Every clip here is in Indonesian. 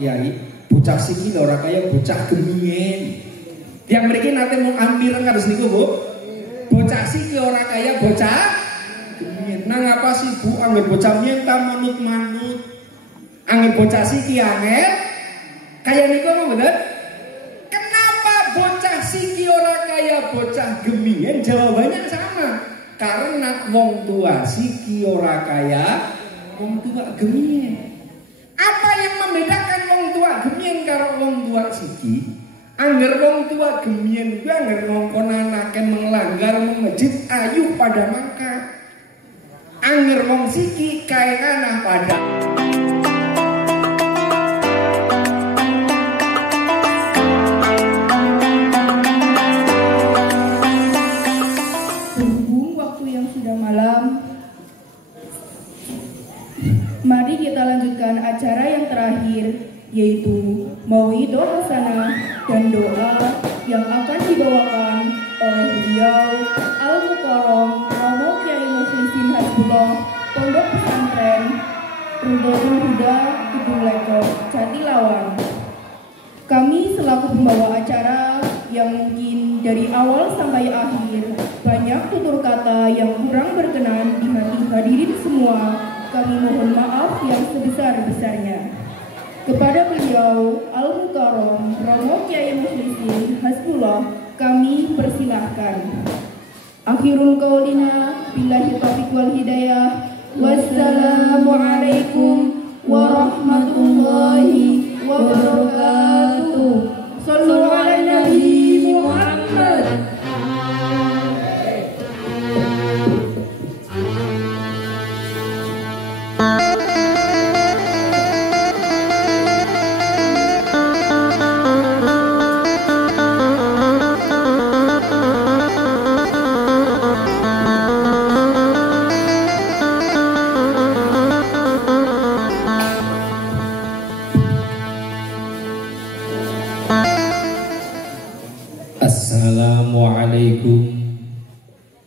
Yai, bocah siki ora kaya bocah gemien. Yang mereka nanti mau ambil harus niku bu. Bocah siki ora kaya bocah gemien. Nang apa sih bu? Angger bocah mien ta manut-manut. Angger bocah siki angel. Kaya niku apa bener? Kenapa bocah siki ora kaya bocah gemien? Jawabannya sama. Karena wong tua siki ora kaya wong tua gemien. Apa yang membedakan wong tua gemien karo wong tua siki? Angger wong tua gemien kuwi angger ngongkon anake melanggar masjid ayu pada mangka. Angger wong siki kae kanah pada berhubung waktu yang sudah malam. Mari kita lanjutkan acara yang terakhir, yaitu Mauidul Hasanah dan doa yang akan dibawakan oleh beliau Al-Mukarram Romo Kiai Muslimin Hasbullah Pondok Pesantren Rudatul Huda Gedung Lekok Jatilawang. Kami selaku pembawa acara yang mungkin dari awal sampai akhir banyak tutur kata yang kurang berkenan di hati hadirin semua. Kami mohon maaf yang sebesar-besarnya. Kepada beliau Al-Mukarram Romo Kiai Muslimin Hasbullah kami persilahkan. Akhirul qaulina billahi taufiq wal hidayah. Wassalamualaikum warahmatullahi wabarakatuh. Shallu ala Nabi Muhammad. Assalamualaikum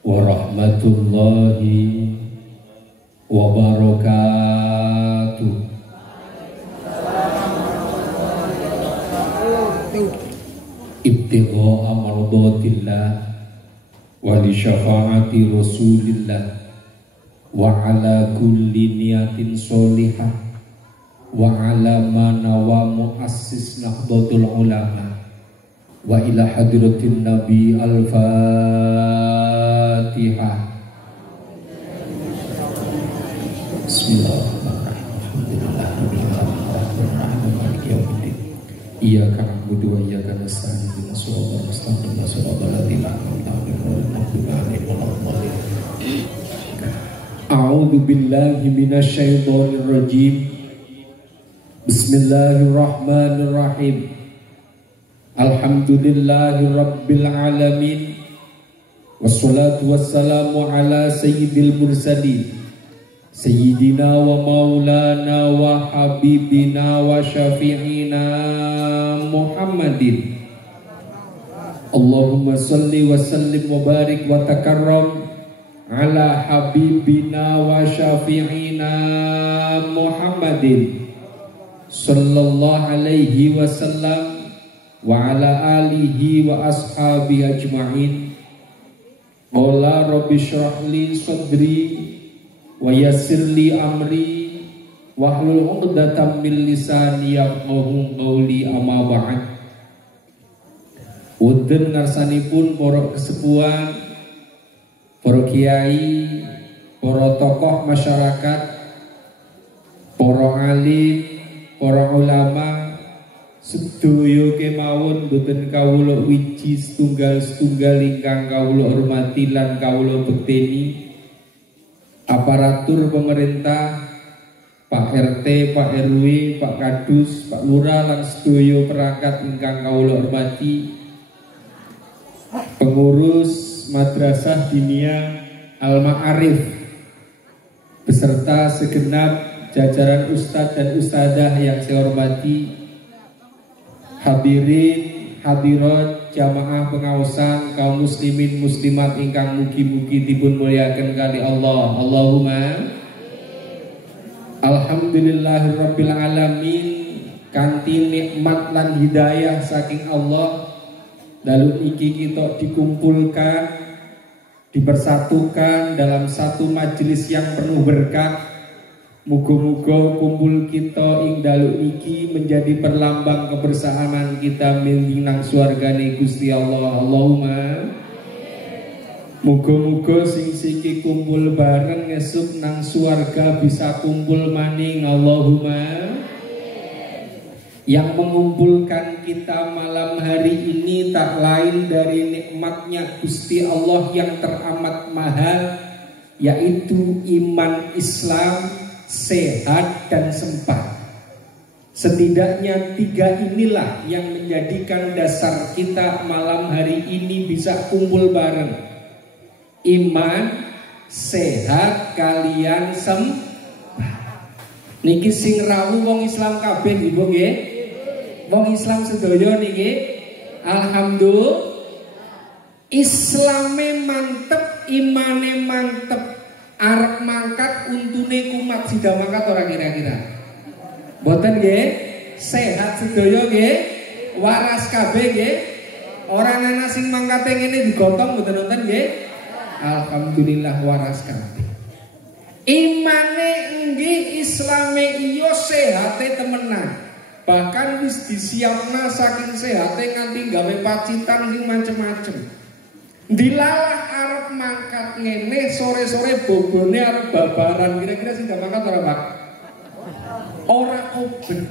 warahmatullahi wabarakatuh. Ibtigha'a mardatillah wa li syafaati rasulillah wa ala kulli niyatin sholihah wa ala ma nawa muassis nahdlatul ulama wa ila hadratin nabi al-fatihah. Bismillahirrahmanirrahim. Iyyaka na'budu wa iyyaka nasta'in ihdinas siratal mustaqim siratal ladzina an'amta 'alaihim. A'udzu billahi minasy syaithanir rajim. Bismillahirrahmanirrahim. Alhamdulillahi rabbil alamin. Wassalatu wassalamu ala sayyidil mursalin Sayyidina wa maulana wa habibina wa syafi'ina Muhammadin. Allahumma salli wa sallim wa barik wa takarram ala habibina wa syafi'ina Muhammadin sallallahu alaihi wasallam wa ala alihi wa ashabi ajma'in. Qala rabbi shrah li sadri wa yassir li amri wahlul 'uqdatam min lisani yafqahu qawli, amma ba'd. Wonten ngarsanipun para kesepuhan, para kiai, para tokoh masyarakat, para alim, para ulama, sedaya kemawon boten kawula wiji setunggal-setunggal ingkang kawula hormati lan kawula bekteni. Aparatur pemerintah, Pak RT, Pak RW, Pak Kadus, Pak Lurah lan sedaya perangkat ingkang kawula hormati. Pengurus Madrasah Diniyah Al-Ma'arif beserta segenap jajaran ustadz dan ustadzah yang saya hormati. Hadirin hadirat jamaah pengaosan kaum muslimin muslimat ingkang mugi-mugi dipun muliaken kali Allah. Allahumma alhamdulillahirabbil alamin kanthi nikmat lan hidayah saking Allah dalu iki kita dikumpulkan, dipersatukan dalam satu majelis yang penuh berkah. Muga-muga kumpul kita ing dalu iki menjadi perlambang kebersamaan kita menang swargane Gusti Allah. Allahumma. Muga-muga sing siki kumpul bareng esuk nang swarga bisa kumpul maning. Allahumma. Yang mengumpulkan kita malam hari ini tak lain dari nikmatnya Gusti Allah yang teramat mahal, yaitu iman Islam, sehat dan sempat. Setidaknya 3 inilah yang menjadikan dasar kita malam hari ini bisa kumpul bareng. Iman, sehat, kalian sempat. Niki sing rawuh wong Islam kabeh ibu nggih. Wong Islam sedaya niki alhamdulillah Islame mantep, imane mantep, arep mangkat untune kumat sida mangkat ora kira-kira. Mboten nggih? Sehat sedaya nggih? Waras kabeh nggih? Ora ana sing mangkate ngene digotong mboten wonten nggih? Alhamdulillah waras kabeh. Imane nggih, Islame iya, sehate temenan. Bahkan wis disiapna saking sehate nganti gawe pacitan sing macem-macem. Dilalah arep mangkat ngene sore-sore bobone arep babaran, kira-kira sing mangkat ora Pak? Ora oben.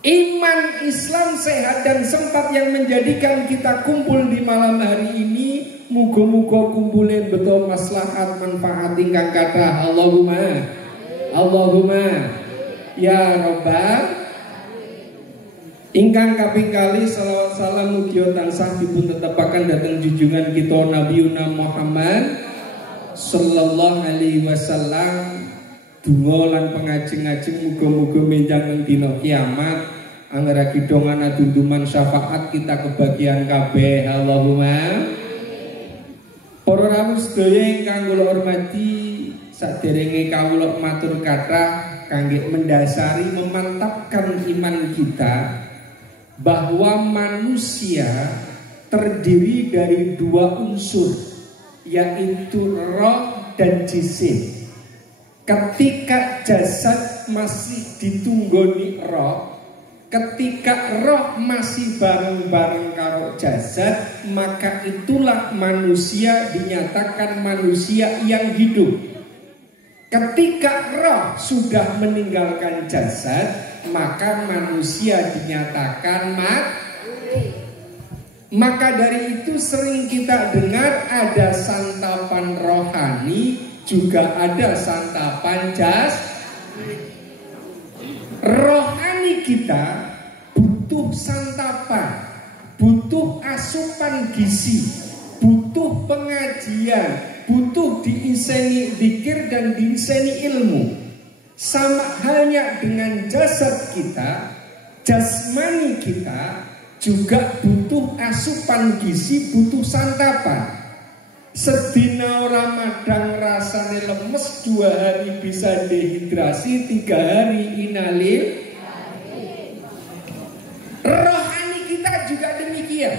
Iman, Islam, sehat dan sempat yang menjadikan kita kumpul di malam hari ini. Muga-muga kumpulin betul maslahat manfaat ingkang kathah. Allahumma. Allahumma ya Rabbal. Ingkang kaping kali salawat salam mugia tansah dipun tetepaken dhateng junjungan kita Nabiuna Muhammad sallallahu alaihi wasallam. Donga lan pengajeng-ajeng muga-muga menjang ing dina kiamat anggere kidongan adunduman syafaat kita kebagian kabeh. Allahumma. Para rawuh sedaya ingkang kula hormati, saderenge kawula matur kathah kangge mendasari memantapkan iman kita bahwa manusia terdiri dari 2 unsur, yaitu roh dan jisim. Ketika jasad masih ditunggoni roh, ketika roh masih bareng-bareng karo jasad, maka itulah manusia dinyatakan manusia yang hidup. Ketika roh sudah meninggalkan jasad, maka manusia dinyatakan mati. Maka dari itu sering kita dengar ada santapan rohani, juga ada santapan jasmani. Rohani kita butuh santapan, butuh asupan gizi, butuh pengajian, butuh diiseni zikir dan diiseni ilmu. Sama halnya dengan jasad kita, jasmani kita juga butuh asupan gizi, butuh santapan. Sedina ora madang rasane lemes, 2 hari bisa dehidrasi, 3 hari inalil. Rohani kita juga demikian.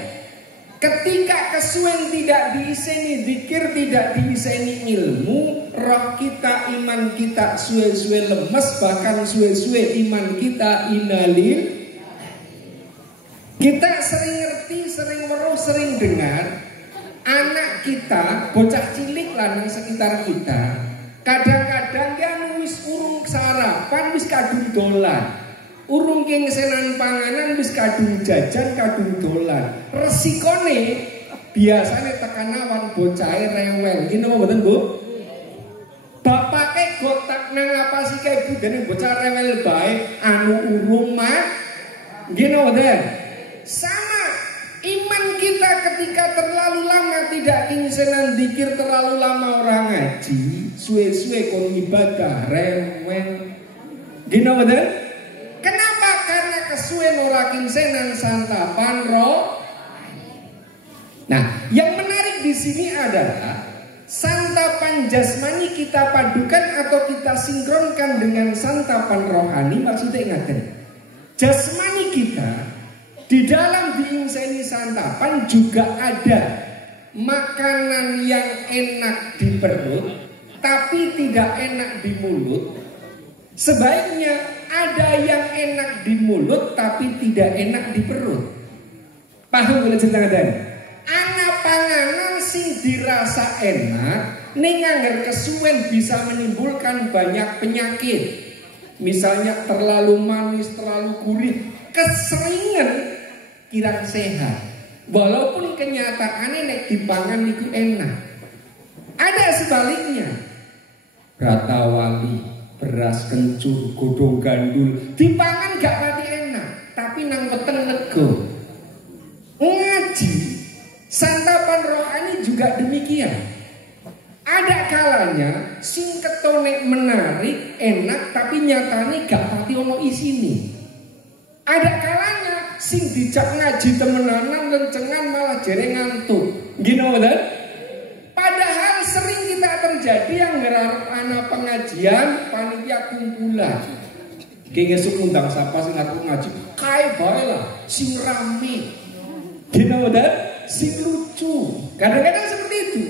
Ketika kesuwen tidak diiseni zikir, tidak diiseni ilmu, roh kita, iman kita suwe-suwe lemes, bahkan suwe-suwe iman kita inalil. Kita sering ngerti, sering weruh, sering dengar anak kita, bocah cilik lah di sekitar kita, kadang-kadang dia wis urung sarapan, wis kadung dolan, urung kengsenan panganan, wis kadung jajan, kadung dolan. Resikone biasanya tekan awan bocahe rewel. Gini apa betul Bu? Bapake gotak nang apa sih kayak budene bocah rewel bae, anu urung mah. Gini apa? Sama iman kita ketika terlalu lama tidak ingsenan zikir, terlalu lama orang ngaji, suwe-suwe kon ibadah rewel. Gini betul? Kenapa? Karena kesuwen ora ingsenan santapan roh. Nah, yang menarik di sini adalah santapan jasmani kita padukan atau kita sinkronkan dengan santapan rohani. Maksudnya ingatkan, jasmani kita di dalam diingseni santapan juga ada makanan yang enak di perut tapi tidak enak di mulut. Sebaiknya ada yang enak di mulut tapi tidak enak di perut. Paham boleh cerita dan? Ana panganan sing dirasa enak ning angger kesuwen bisa menimbulkan banyak penyakit. Misalnya terlalu manis, terlalu gurih, keseringan kirang sehat. Walaupun kenyataannya nek dipangan itu enak. Ada sebaliknya. Ratawali, beras kencur, godhong gandul dipangan gak pati enak, tapi nang weteng nego. Ngaji santapan rohani juga demikian. Ada kalanya sing ketone menarik enak tapi nyatane gak pati ono isine. Ada kalanya sing dijak ngaji temenanan lencengan malah jere ngantuk. Gino betul? Padahal sering kita terjadi yang ngerarep anak pengajian panitia kumpulan. Ki ngesuk undang sapa sing arep ngaji, kae bae lah sing rame. Gino betul? Sing lucu. Kadang-kadang seperti itu.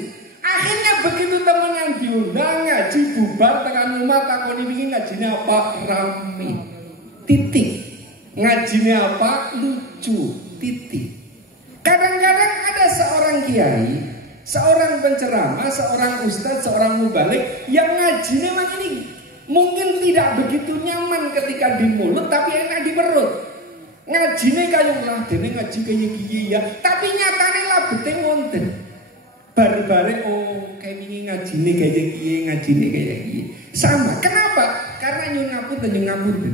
Akhirnya begitu temenan diundang ngaji bubar tekan rumah takoni iki ngajine apa? Rame. Titik. Ngajine apa? Lucu. Titik. Kadang-kadang ada seorang kiai, seorang penceramah, seorang ustadz, seorang mubalik yang ngajine ini mungkin tidak begitu nyaman ketika di mulut tapi enak di perut. Ngajine kaya lah dene ngaji kaya kiye ya, tapi nyatane labete wonten. Bare-bare oh kayak ini ngajine kaya kiye, ngajine kaya kiye. Sama. Kenapa? Karena nyun ngapunten.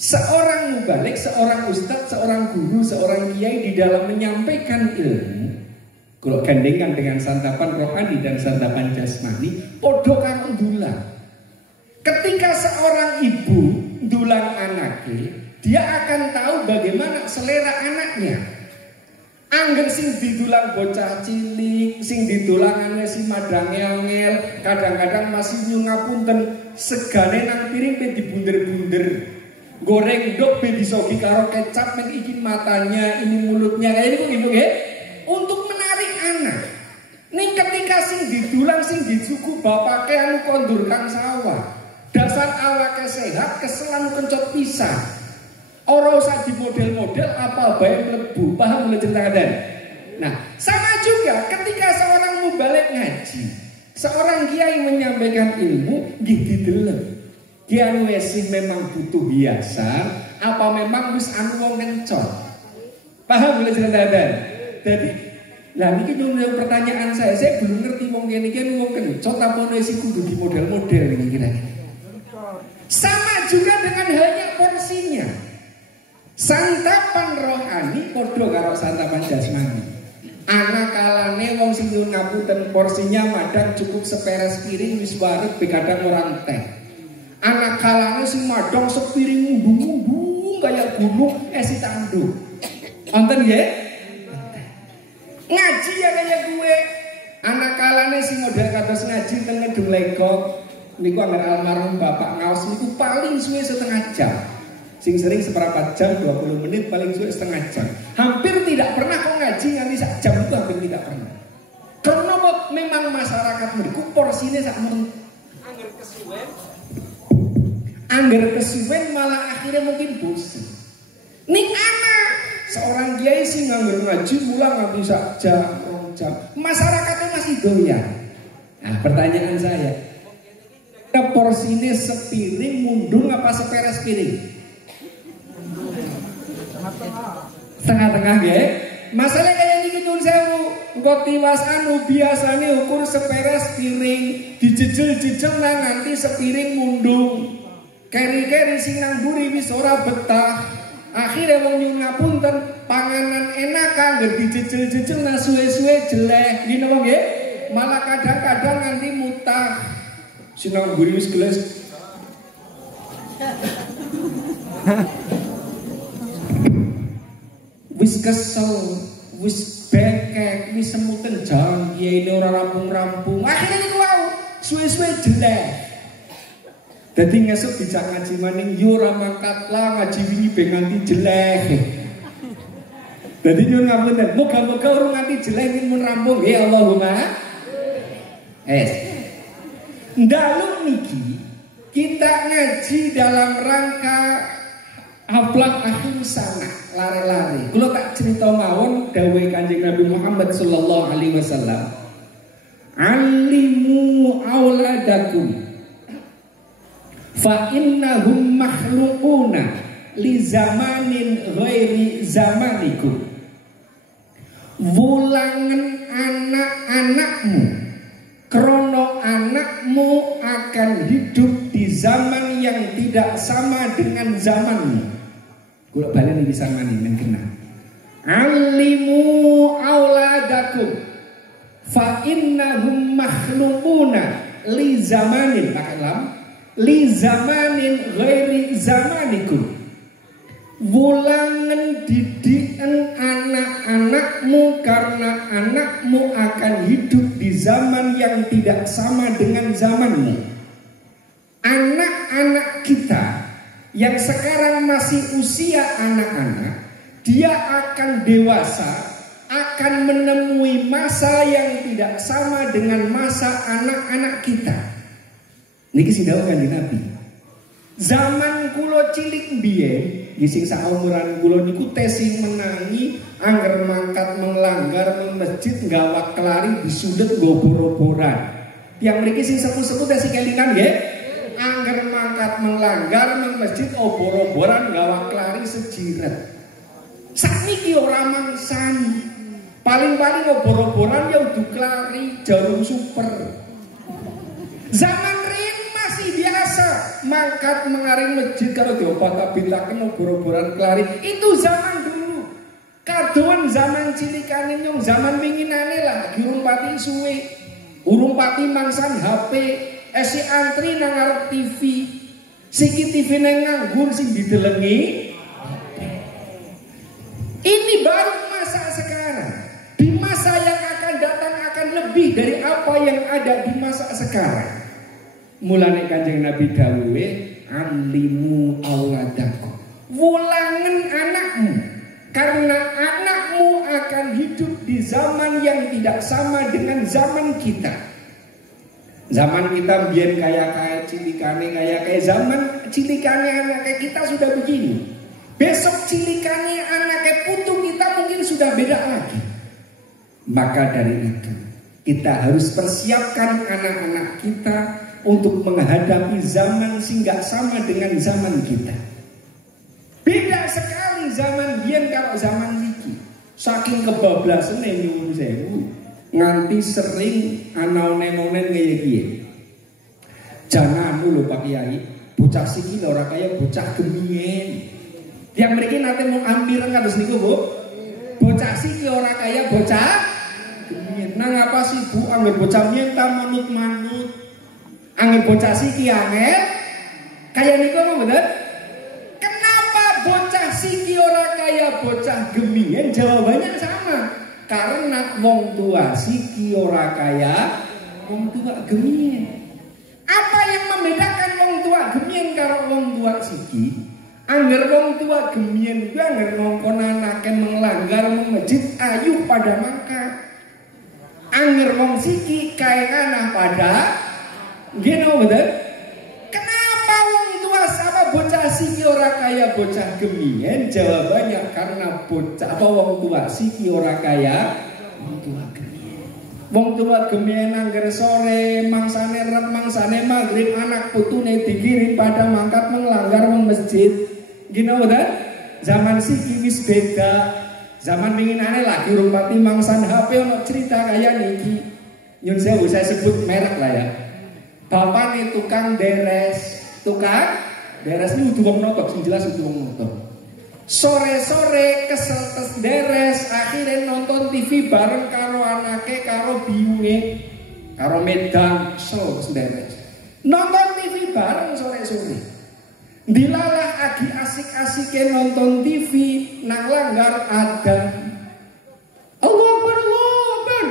Seorang mubalik, seorang ustadz, seorang guru, seorang kiai di dalam menyampaikan ilmu, kalau gandengan dengan santapan rohani dan santapan jasmani, podo karo ndulang. Ketika seorang ibu ndulang anaknya, dia akan tahu bagaimana selera anaknya. Angger sing didulang bocah cilik, sing didulangannya si madang ngel, kadang-kadang masih nyungapunten segane nang piring pe dibunder-bunder. Goreng dok be disogi karo kecap men iki matanya, ini mulutnya kayak gitu ya. Untuk menarik anak. Ning ketika sing didulang sing dicukup bapake anu kondur kang sawah. Dasar awake sehat keselan kencot pisah. Ora usah di model-model apa bae mlebu. Paham mulai cerita dan. Nah, sama juga ketika seorang mubalik ngaji, seorang kiai menyampaikan ilmu nggih dideleng. Kiai wis memang butuh hiasan apa memang wis anu wong kencot. Paham mulai cerita dan. Jadi lah niki nyuwun pertanyaan saya belum ngerti wong kene iki wong kencot apa wis kudu di model-model iki kira-kira. Sama juga dengan halnya porsinya. Santapan rohani podo karo santapan jasmani. Anak kalane wong sing nyuwun ngapunten porsinya madang cukup seperes piring wis wareg be kadang orang teh. Anak kalane sing madang sepiring undung-undung kayak gunung esi tanduk. Wonten nggih? Ngaji ya kayak gue. Anak kalane sing model kados ngaji teng Ngedung Legok. Niku anggar almarhum bapak ngaos niku paling suwe setengah jam. Sing sering seperempat jam, 20 menit, paling suwe setengah jam. Hampir tidak pernah kok ngaji nganti sak jam itu hampir tidak pernah. Karena memang masyarakat mereka porsinya sak men. Angger kesuwen malah akhirnya mungkin bosan. Ning anak seorang kiai sing nganggur ngaji mulang nganti sak jam, 2 jam. Masyarakatnya masih doyan. Nah, pertanyaan saya, porsinya sepiring mundung apa seperes piring? Tengah-tengah ya. Masalah kayak niki nyuwun sewu, engko tiwas anu biasane ukur seperes piring, dijejel-jejel nang nganti sepiring mundung. Keri-keri sing nang mburi wis ora betah. Akhire wong nyuwun ngapunten, panganan enak kanggo dijejel-jejel nang suwe-suwe jelek. Ngene wae nggih. Malah kadang-kadang nganti mutah. Sing nang mburi wis gelas. Wis kesel, wis bengkek, wis semutan jalan kiai ini ora rampung-rampung. Akhirnya niku wau suwe-suwe jelek. Dadi ngesuk dijak ngaji maning yo ora mangkat lah ngaji wingi ben nganti jelek. Dadi nyuwun ngapunten, moga-moga urung nganti jelek mun rampung ya Allahumma. Ndalu niki kita ngaji dalam rangka Ablak akhir sana lari-lari. Kalau tak cerita mawon dawuh Kanjeng Nabi Muhammad sallallahu alaihi wasallam. Alimu auladakum fa innahum makhluquna li zamanin ghairi zamanikum. Wulangen anak-anakmu krono anakmu akan hidup di zaman yang tidak sama dengan zamanmu. Kula balen iki sampeyan men kena. Alimu auladakum fa innahum makhluquna li zamanin takalam li zamanin ghairi zamanikum. Wulangen didikan anak-anakmu karena anakmu akan hidup di zaman yang tidak sama dengan zamanmu. Anak-anak kita yang sekarang masih usia anak-anak, dia akan dewasa, akan menemui masa yang tidak sama dengan masa anak-anak kita. Niki sing dawuh Kanjeng Nabi. Zaman kula cilik biyen, sing saumuran kula niku tesih menangi angger mangkat melanggar nang masjid gawak kelari disudet nggo boro-boran. Yang mriki sing sepuh-sepuh tesih kelingan nggih. Angger mangkat melanggar nang masjid obor-oboran gawak kelari sejiret. Sakniki ora mangsani. Paling-paling obor-oboran ya udu kelari jarum super. Zaman riyen masih biasa mangkat mengaring masjid kalau diopot-opitaken obor-oboran kelari. Itu zaman dulu. Kadoan zaman cilikane nyong zaman winginane lah urung pati suwe. Urung pati mangsan HP. Si antri nang ngarep TV, siki TV nang nganggur sing didelengi. Ini baru masa sekarang. Di masa yang akan datang akan lebih dari apa yang ada di masa sekarang. Mulane Kanjeng Nabi dawuhe, alimu auladakum. Wulangen anakmu, karena anakmu akan hidup di zaman yang tidak sama dengan zaman kita. Zaman kita biar kayak cilikane kayak zaman cilikane anak kita sudah begini. Besok cilikane anak putu kita mungkin sudah beda lagi. Maka dari itu kita harus persiapkan anak-anak kita untuk menghadapi zaman sing gak sama dengan zaman kita. Beda sekali zaman biar kalau zaman iki. Saking kebablasan nyuwun sewu. Nganti sering ana-onen-onen kaya piye. Jangan lho Pak Kiai, bocah siki ora kaya bocah gemien. Yang mriki nate mau ambiren kados niku, Bu. Bocah siki ora kaya bocah gemien. Nang apa sih Bu angger bocah mien ta manut-manut. Angger bocah siki angel kaya niku apa mboten? Kenapa bocah siki ora kaya bocah gemien? Jawabannya sama. Karena wong tua siki ora kaya wong tua gemien. Apa yang membedakan wong tua gemien karo wong tua siki? Angger wong tua gemien ku angger ngongkon anake melanggar masjid ayu pada mangkat. Angger wong siki kae kanah pada nggih napa betul? Kenapa wong tua sama bocah siki ora kaya bocah gemien? Jawabannya karena bocah apa wong tua siki ora kaya wong tua gemien. Wong tua gemien angger sore mangsane rep mangsane maghrib anak putune dikirim pada mangkat melanggar wong masjid. Gino betul? Zaman siki wis beda. Zaman winginane lagi urung pati mangsan HP ono cerita kaya niki. Nyun sewu saya sebut merek lah ya. Bapak nih tukang deres ini udah wong notok, sing jelas udah wong notok. Sore-sore kesel tes deres, akhirnya nonton TV bareng karo anake, karo biunge, karo medang, kesel tes deres. Nonton TV bareng sore-sore. Dilalah agi asik-asiknya nonton TV, nang langgar ada. Allah Akbar, Allah Akbar.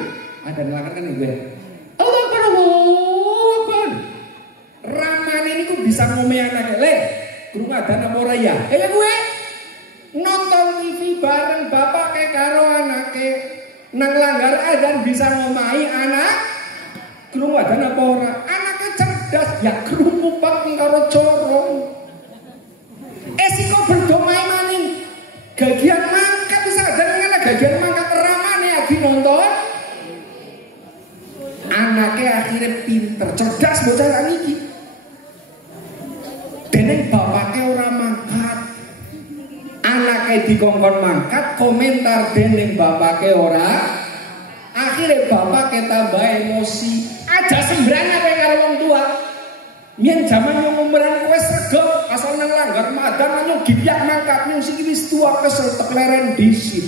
Ada langgar kan gue. Allah Akbar, Allah Akbar. Ramane ini kok bisa wifi bareng bapake karo anake nang langgar adzan bisa ngomahi anak krungu adzan apa ora? Anake cerdas ya krungu pak karo corong. Esiko berdomai maning gagian mangkat bisa adzan ngene gagian mangkat ramane lagi nonton. Anake akhirnya pinter, cerdas bocah iki. Dene bapake ora mangkat. Anake dikongkon mangkat, komentar dening bapake ora. Akhirnya bapake tambah emosi. Aja sembrane kowe karo wong tua. Mien jaman yang umuran kowe sregep, asal nang langgar madan nang gipyak mangkat ning sing wis tua kesel tekleren disit.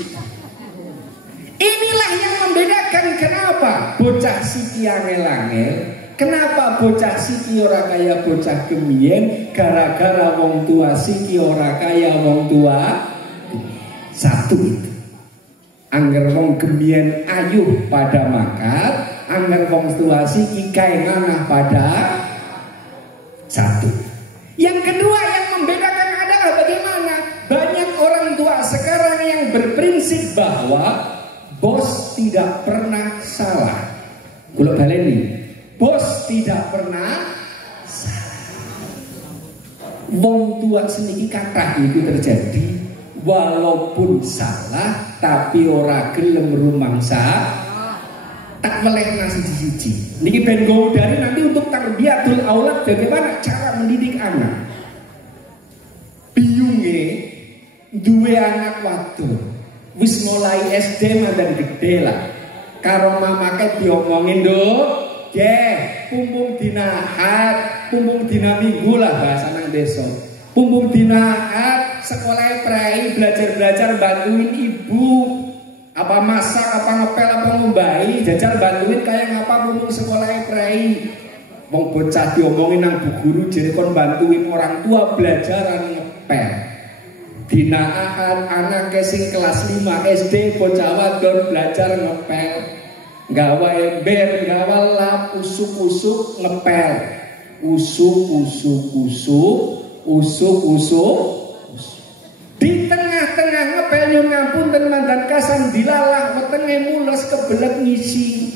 Inilah yang membedakan kenapa bocah siki angel-angel. Kenapa bocah siki ora kaya bocah gemien? Gara-gara wong tua siki ora kaya wong tua. Satu itu. Angger wong gemien ayuh pada makat, angger wong tua siki kae nganah pada satu. Yang kedua yang membedakan adalah bagaimana banyak orang tua sekarang yang berprinsip bahwa bos tidak pernah salah. Kula baleni. Bos tidak pernah salah. Wong tua seniki kathah itu terjadi walaupun salah tapi ora gelem rumangsa tak melehna siji-siji. Niki ben go dari nanti untuk tarbiyatul aulad bagaimana cara mendidik anak. Biyunge duwe anak wadon wis mulai SD mandan gede lah. Karo mamake diomongin nduk. Pumpung dina Ahad, pumpung dina Minggu lah bahasa nang desa. Pumpung dina Ahad, sekolah prei belajar bantuin ibu. Apa masak, apa ngepel, apa ngombahi, jajal bantuin kayak ngapa pumpung sekolah prei. Wong bocah diomongin nang bu guru jadi kon bantuin orang tua belajaran ngepel. Dina Ahad anak sing kelas 5 SD bocah wadon belajar ngepel. Gawa ember, gawa lap, usuk-usuk ngepel. Usuk. Di tengah-tengah ngepel nyun ngapunten mandan kasan dilalah wetenge mules kebelet ngisi.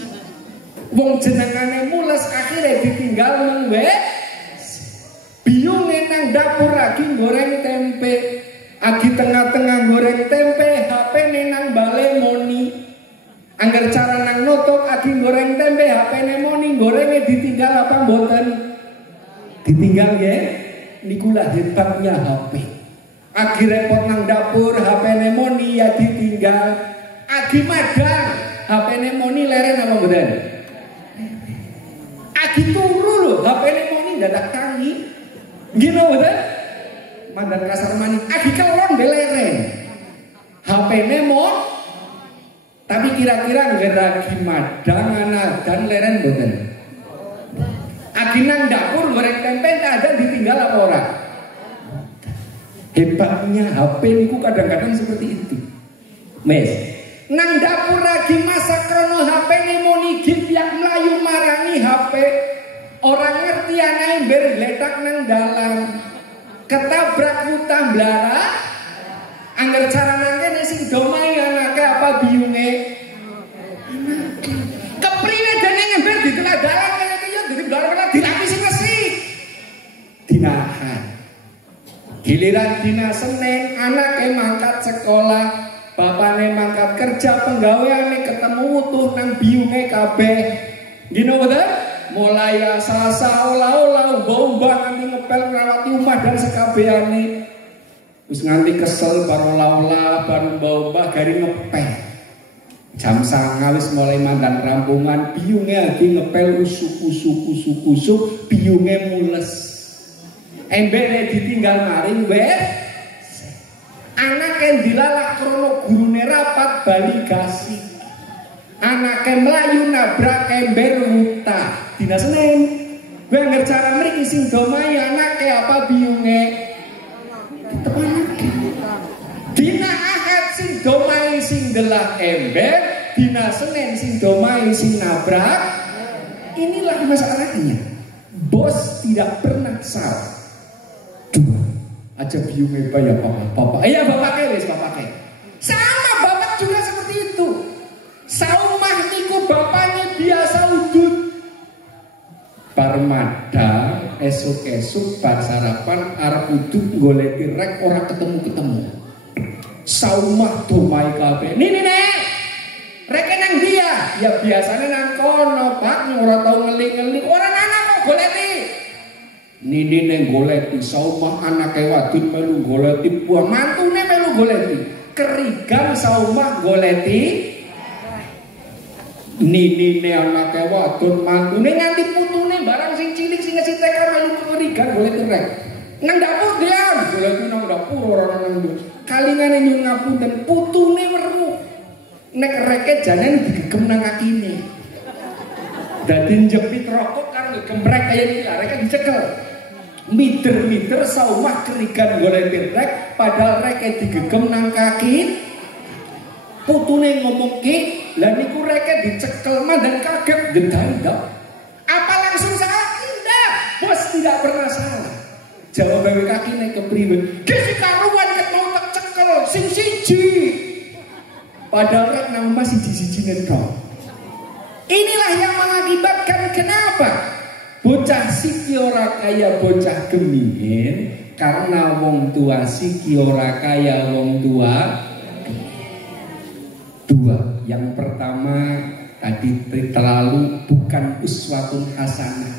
Wong jenengane mules akhirnya ditinggal nang biyunge nang dapur lagi goreng tempe. Agi tengah-tengah goreng tempe, HP-ne nang bale moni. Angger cara nang nutup agi goreng tempe HP-ne moni, gorengnya ditinggal apa mboten? Ditinggal ya. Nikulah hebatnya HP. Agi repot nang dapur HP-ne moni ya ditinggal. Agi madang HP-ne moni leren apa mboten? Agi turu lho HP-ne moni dadak tangi. Gino mboten? Mandan kasar maning agi kelon beleren. HP-ne moni tapi kira-kira ngeragi madang dan leren boten. Aginang dapur goreng tempe ada ditinggal apa ora? Hebatnya HP niku kadang-kadang seperti itu. Mes, nang dapur lagi masak krono HP ne moni gipyak mlayu marani HP. Orang ngerti anae ember gletak nang dalan. Ketabrak utang blara. Angger cara nangkene sing domai anake apa biyunge. Kepriwe dene ngember diteladalan kaya kaya dadi blar-blar dilapisi mesti. Dinahan. Giliran dina Senin anake mangkat sekolah, bapane mangkat kerja, penggaweane ketemu utuh nang biyunge kabeh. Dino boten? Mulai Selasa olah-olah mbah nganti ngepel ngrawati omah dan sekabehane. Wis nganti kesel baru olah-olah baru mbah garing ngepel. Jam 09.00 wis mulai mandan rampungan, biyunge lagi ngepel usuk, biyunge mules. Embere ditinggal maring wes. Anake dilalak krono gurune rapat bali gasi. Anake mlayu nabrak ember wuta. Dina Senin. Kowe ngger cara mriki sing domai anake apa biyunge? Dina Ahad sing domai sing delak ember, dina Senin sing domai sing nabrak. Inilah masalahnya. Bos tidak pernah salah. Dua, aja biyunge ya papa. Iya bapake wis bapake. esuk-esuk bar sarapan arep uduk goleki rek ora ketemu-ketemu. Saumah domai kabeh. Nini nek. Rek nang dia. Ya biasane nang kono, Pak, ora tau ngeli-ngeli. Ora ana kok goleki. Nini nek goleki saumah anake wadon melu goleki, buah mantune melu goleki. Kerigan saumah goleki. Nini nek anake wadon mantune nganti putune barang sing cilik sing ngesiteke melu kerigan goleki rek. Nang dapur dia, goleki nang dapur ora nang kalingane nyuwun ngapunten putune weruh nek reke janen digegem nang kakine dadi njepit rokok karo gembrek kaya iki reke dicekel mider-mider saumah kerigan golek rek padahal reke digegem nang kaki putune ngomong ki lah niku reke dicekel mandan kaget gendang apa langsung salah indah bos tidak pernah salah jawab kakine kepriwe ki karuan ket mau sing siji padahal rek nang masih siji-sijine tok. Inilah yang mengakibatkan kenapa bocah siki ora kaya bocah gemingen karena wong tua siki ora kaya wong tua. Dua, yang pertama tadi terlalu bukan uswatun hasanah,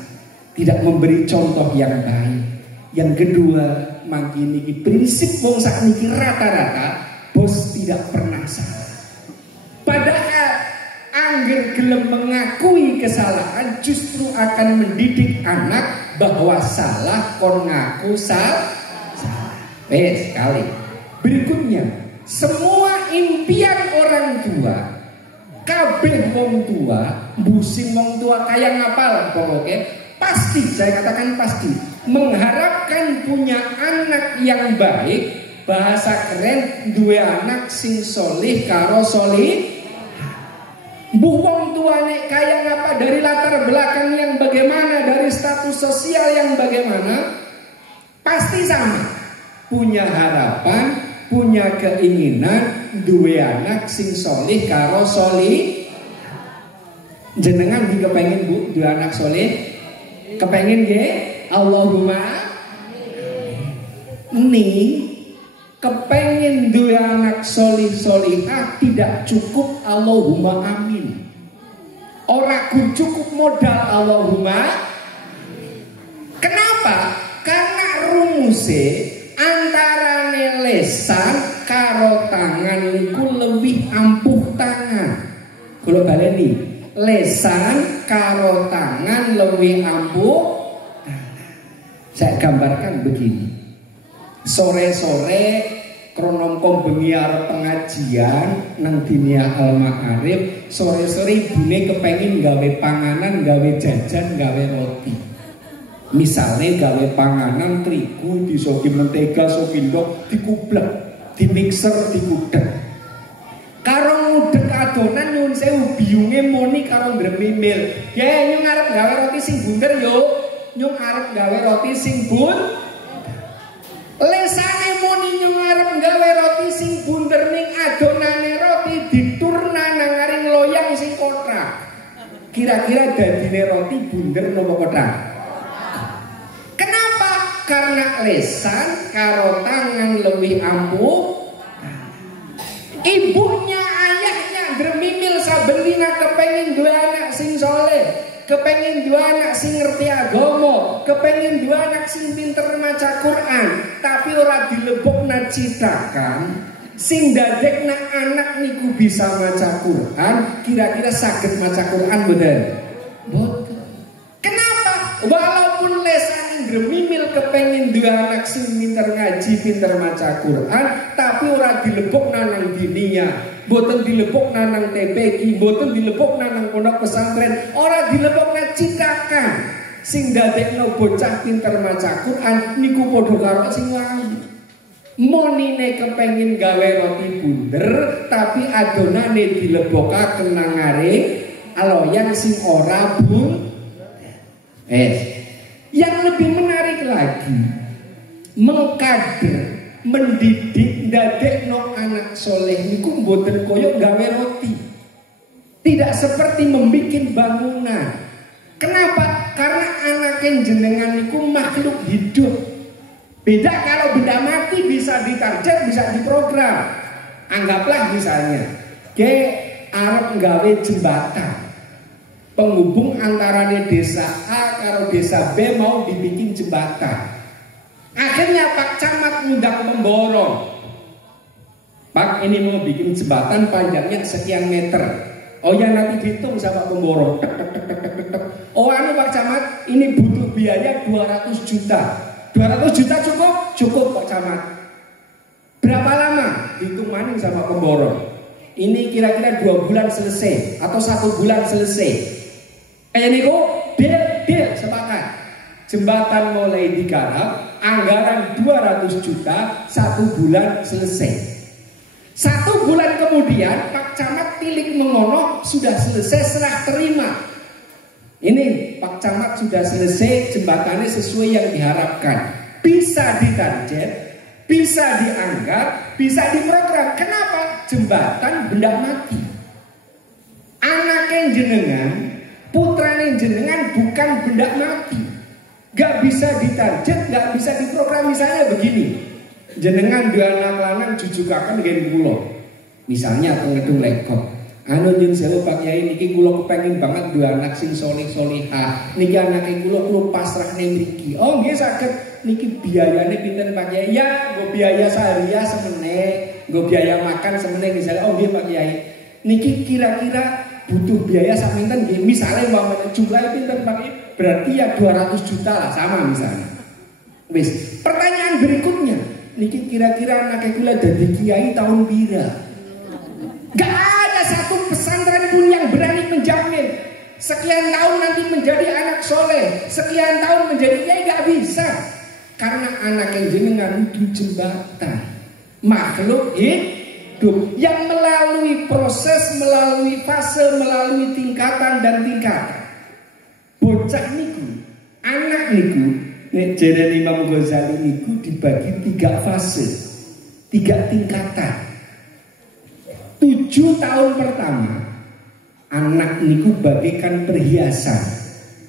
tidak memberi contoh yang baik. Yang kedua, makin ini prinsip wong sakniki rata-rata bos tidak pernah salah. Padahal angger gelem mengakui kesalahan justru akan mendidik anak bahwa salah kon ngaku salah. Sekali. Berikutnya, semua impian orang tua, kabeh wong tua, busing wong tua kaya ngapal pokoknya pasti, saya katakan pasti mengharapkan punya anak yang baik, bahasa keren duwe anak sing solih karo solih. Bu wong tuane kaya ngapa dari latar belakang yang bagaimana, dari status sosial yang bagaimana, pasti sama, punya harapan, punya keinginan duwe anak sing solih karo solih. Jenengan juga pengen bu duwe anak solih, kepengen ge? Allahumma ning kepengen duwe anak solih solihah tidak cukup Allahumma amin. Ora cukup modal Allahumma. Kenapa? Karena rumuse antarane lesan karo tangan niku lebih ampuh tangan. Kula baleni, lesan karo tangan lebih ampuh. Saya gambarkan begini. Sore-sore kronom bengi arep pengajian nang Dinia Al Ma'arif, sore-sore ibune kepengin gawe panganan, gawe jajan, gawe roti. Misalnya gawe panganan terigu disoki mentega, soki ndok, dikublek, dimixer, digudeg. Karo ngudeg adonan nyun sewu biyunge moni karo ndremimil. Ya nyung arep gawe roti sing bunder yo. Nyung arep gawe roti sing bun. Lesane moni nyung arep gawe roti sing bunder ning adonane roti diturna nang ngaring loyang sing kotak. Kira-kira dadine roti bunder napa kotak? Kenapa? Karena lesan karo tangan lebih ampuh. Ibunya, ayahnya dremimil saben dina kepengin duwe anak sing soleh, kepengin dua anak sing ngerti agama, kepengin dua anak sing pinter maca Quran, tapi ora dilebokna citakan sing dadekna anak niku bisa maca Quran. Kira-kira saged maca Quran mboten? Mboten. Kenapa? Walaupun lesan gremimil kepengin dua anak sing pinter ngaji, pinter maca Quran, tapi ora dilebokna nang dininya. Boten dilebokna nang TPQ, boten dilebokna nang pondok pesantren, ora dilebokna citakan sing dadekno bocah pinter maca Quran niku padha karo sing wae. Monine kepengin gawe roti bunder, tapi adonane dilebokaken nang ngaring aloyang sing ora bun. Yang lebih menarik lagi, mengkader, mendidik, ndadekno anak soleh niku mboten koyo gawe roti. Tidak seperti membikin bangunan. Kenapa? Karena anak jenengan itu makhluk hidup. Beda kalau benda mati bisa ditarget, bisa diprogram. Anggaplah misalnya, ke arep nggawe jembatan penghubung antara desa A karo desa B mau dibikin jembatan. Akhirnya Pak Camat ngundang pemborong. Pak, ini mau bikin jembatan panjangnya sekian meter. Oh ya, nanti dihitung sama pemborong. Oh anu Pak Camat, ini butuh biaya 200 juta. 200 juta cukup? Cukup Pak Camat. Berapa lama? Hitung maning sama pemborong. Ini kira-kira 2 bulan selesai atau 1 bulan selesai. Kayak niku, deal sepakat. Jembatan mulai digarap, anggaran 200 juta, 1 bulan selesai. 1 bulan kemudian Pak Camat tilik mengono sudah selesai serah terima. Ini Pak Camat sudah selesai, jembatannya sesuai yang diharapkan. Bisa ditarget, bisa dianggar, bisa diprogram. Kenapa? Jembatan benda mati. Anaknya jenengan, putranya jenengan bukan benda mati. Gak bisa ditarget, gak bisa diprogram. Misalnya begini, jenengan dua anak lanang jujukaken ngen kula. Misalnya aku ngedung lekop. Anu nyun sewu Pak Yai niki kula kepengin banget dua anak sing soleh-solehah. Niki anake kula pasrahne mriki. Oh nggih saged. Niki biayane pinten Pak Yai? Ya, nggo biaya sehari semene, nggo biaya makan semene misalnya. Oh nggih Pak Yai. Niki kira-kira butuh biaya sak pinten nggih? Misale umpamane jumlahe pinten Pak Yai? Berarti ya 200 juta lah sama misalnya. Wis, pertanyaan berikutnya. Niki kira-kira anaknya kula dadi kiai tahun pira? Gak ada satu pesantren pun yang berani menjamin sekian tahun nanti menjadi anak soleh, sekian tahun menjadi kiai, gak bisa. Karena anak yang jenengan itu jembatan, makhluk hidup yang melalui proses, melalui fase, melalui tingkatan dan tingkatan. Bocah niku, anak niku, jadi Imam Ghazali niku dibagi 3 fase, 3 tingkatan. 7 tahun pertama anak niku bagaikan perhiasan.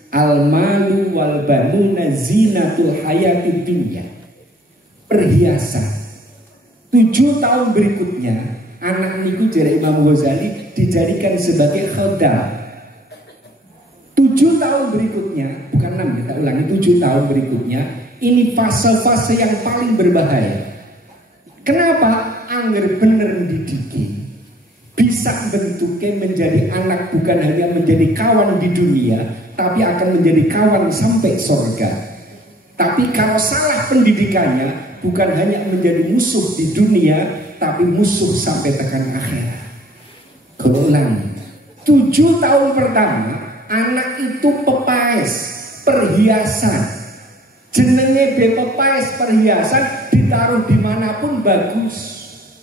Al-malu wal banuna zinatul hayatid dunya. Perhiasan. 7 tahun berikutnya anak niku dari Imam Ghazali dijadikan sebagai khodam. 7 tahun berikutnya, bukan 6 kita ulangi, 7 tahun berikutnya ini fase-fase yang paling berbahaya. Kenapa? Angger bener didiki bisa bentuknya menjadi anak, bukan hanya menjadi kawan di dunia, tapi akan menjadi kawan sampai surga. Tapi kalau salah pendidikannya, bukan hanya menjadi musuh di dunia, tapi musuh sampai tekan akhirat. Kalau ulangi, 7 tahun pertama anak itu pepaes, perhiasan. Jenenge be pepaes, perhiasan, ditaruh dimanapun bagus.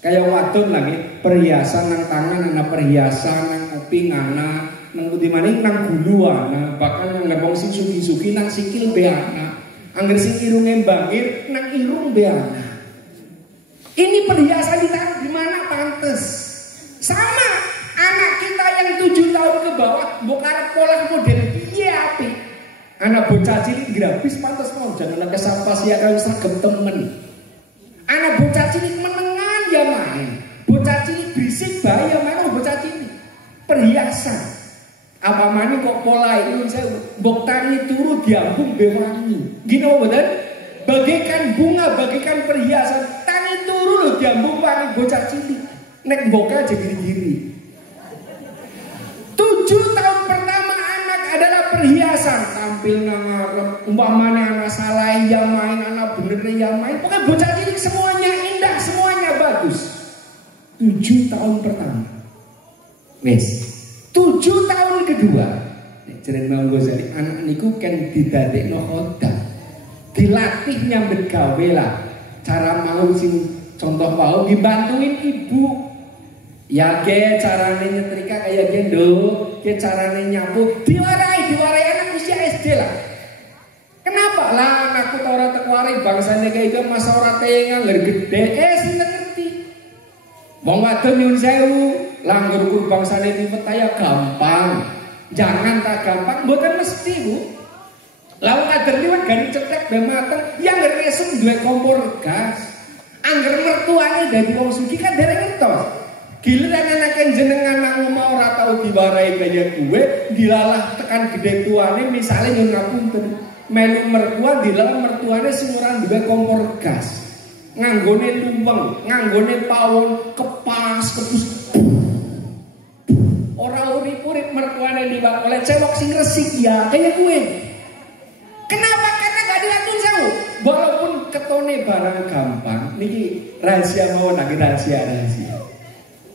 Kayak wadon lagi, perhiasan nang tangan ana perhiasan, nang kuping ana, nang putih maning nang gulu ana, bahkan nang wong sing sugi-sugi nang sikil be ana. Angger sing irunge bangir nang irung be ana. Ini perhiasan ditaruh di mana pantes. Sama anak kita yang 7 tahun ke bawah mbok arep pola model piye apik. Anak bocah cilik grafis pantes mau jangan ada sapa sia kaya sagem temen. Anak bocah cilik menengan ya main. Bocah cilik berisik bahaya main bocah cilik. Perhiasan. Apa mana kok pola itu saya mbok tangi turu diambung bewangi. Gini betul? Bagaikan bunga, bagaikan perhiasan. Tangi turu lho diambung wangi bocah cilik. Nek mboknya aja giri-giri. 7 tahun pertama anak adalah perhiasan. Tampil ngarep, umpamanya anak salah yang main, anak bener yang main. Pokoknya bocah cilik semuanya indah, semuanya bagus. 7 tahun pertama. Wes. 7 tahun kedua. Jadi Imam Ghazali anak niku kan didadekno khodam. Dilatih nyambet gawe lah. Cara mau sing contoh mau dibantuin ibu. Ya ke carane nyetrika kayak gendong, ke carane nyapu, diwarai anak usia SD lah. Kenapa lah anakku ora tekwarai bangsane kayak itu masa ora tengang ngger gede, sing ngerti. Wong wadon nyun sewu, langgur bangsane liwet ya gampang. Jangan tak gampang, mboten mesti Bu. Lalu kader liwat gani cetek ben mateng, yang ngeresuk duwe kompor gas. Angger mertuane dadi wong sugih kan dereng ngertos. Giliran anake jenengan nang omah ora tau diwarai kaya gue, dilalah tekan gede tuane misale nyun ngapunten. Melu mertua dilalah mertuane sing ora duwe kompor gas. Nganggone luweng, nganggone pawon kepas kepus. Ora urip-urip mertuane liwat oleh cewek sing resik ya kaya gue. Kenapa? Karena gak diatur jauh. Walaupun ketone barang gampang, niki rahasia mawon lagi rahasia.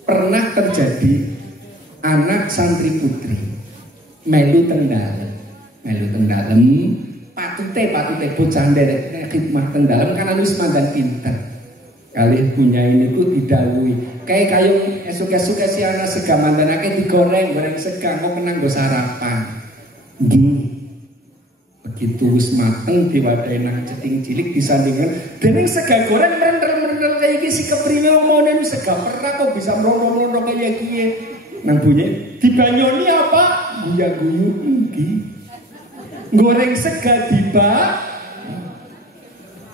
Pernah terjadi anak santri putri melu teng dalem, patute bocah nderek khidmah teng dalem karena wis mandan pinter. Kalih punya ini ku didhawuhi, kayak esuk-esuk si anak sega mandanake digoreng sega kok kenang go sarapan. Nggih. Begitu wis mateng diwadahi nang ceting cilik disandingan dening sega goreng mentel kaya iki si kepriwe omone sega perah kok bisa mrono-mrono kaya iki. Nang bunyi dibanyoni apa? Guyu-guyu iki. Goreng sega tiba.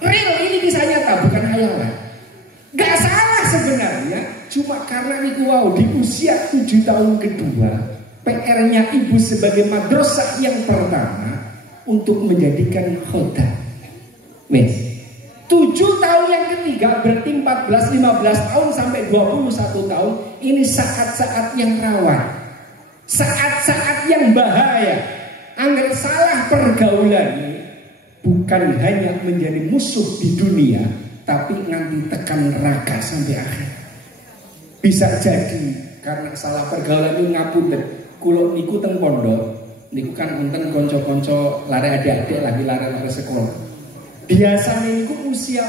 Real ini kisah nyata bukan hayalan. Gak salah sebenarnya, cuma karena niku wau di usia 7 tahun kedua, PR-nya ibu sebagai madrasah yang pertama untuk menjadikan khodah. Wes. 7 tahun yang ketiga berarti 14, 15 tahun sampai 21 tahun ini saat-saat yang rawan. Saat-saat yang bahaya. Angger salah pergaulan bukan hanya menjadi musuh di dunia, tapi nanti tekan neraka sampai akhir. Bisa jadi karena salah pergaulan itu ngapunten. Kulo niku teng pondok niku kan wonten kanca-kanca lare adik-adik lagi lare sekolah. Biasanya niku usia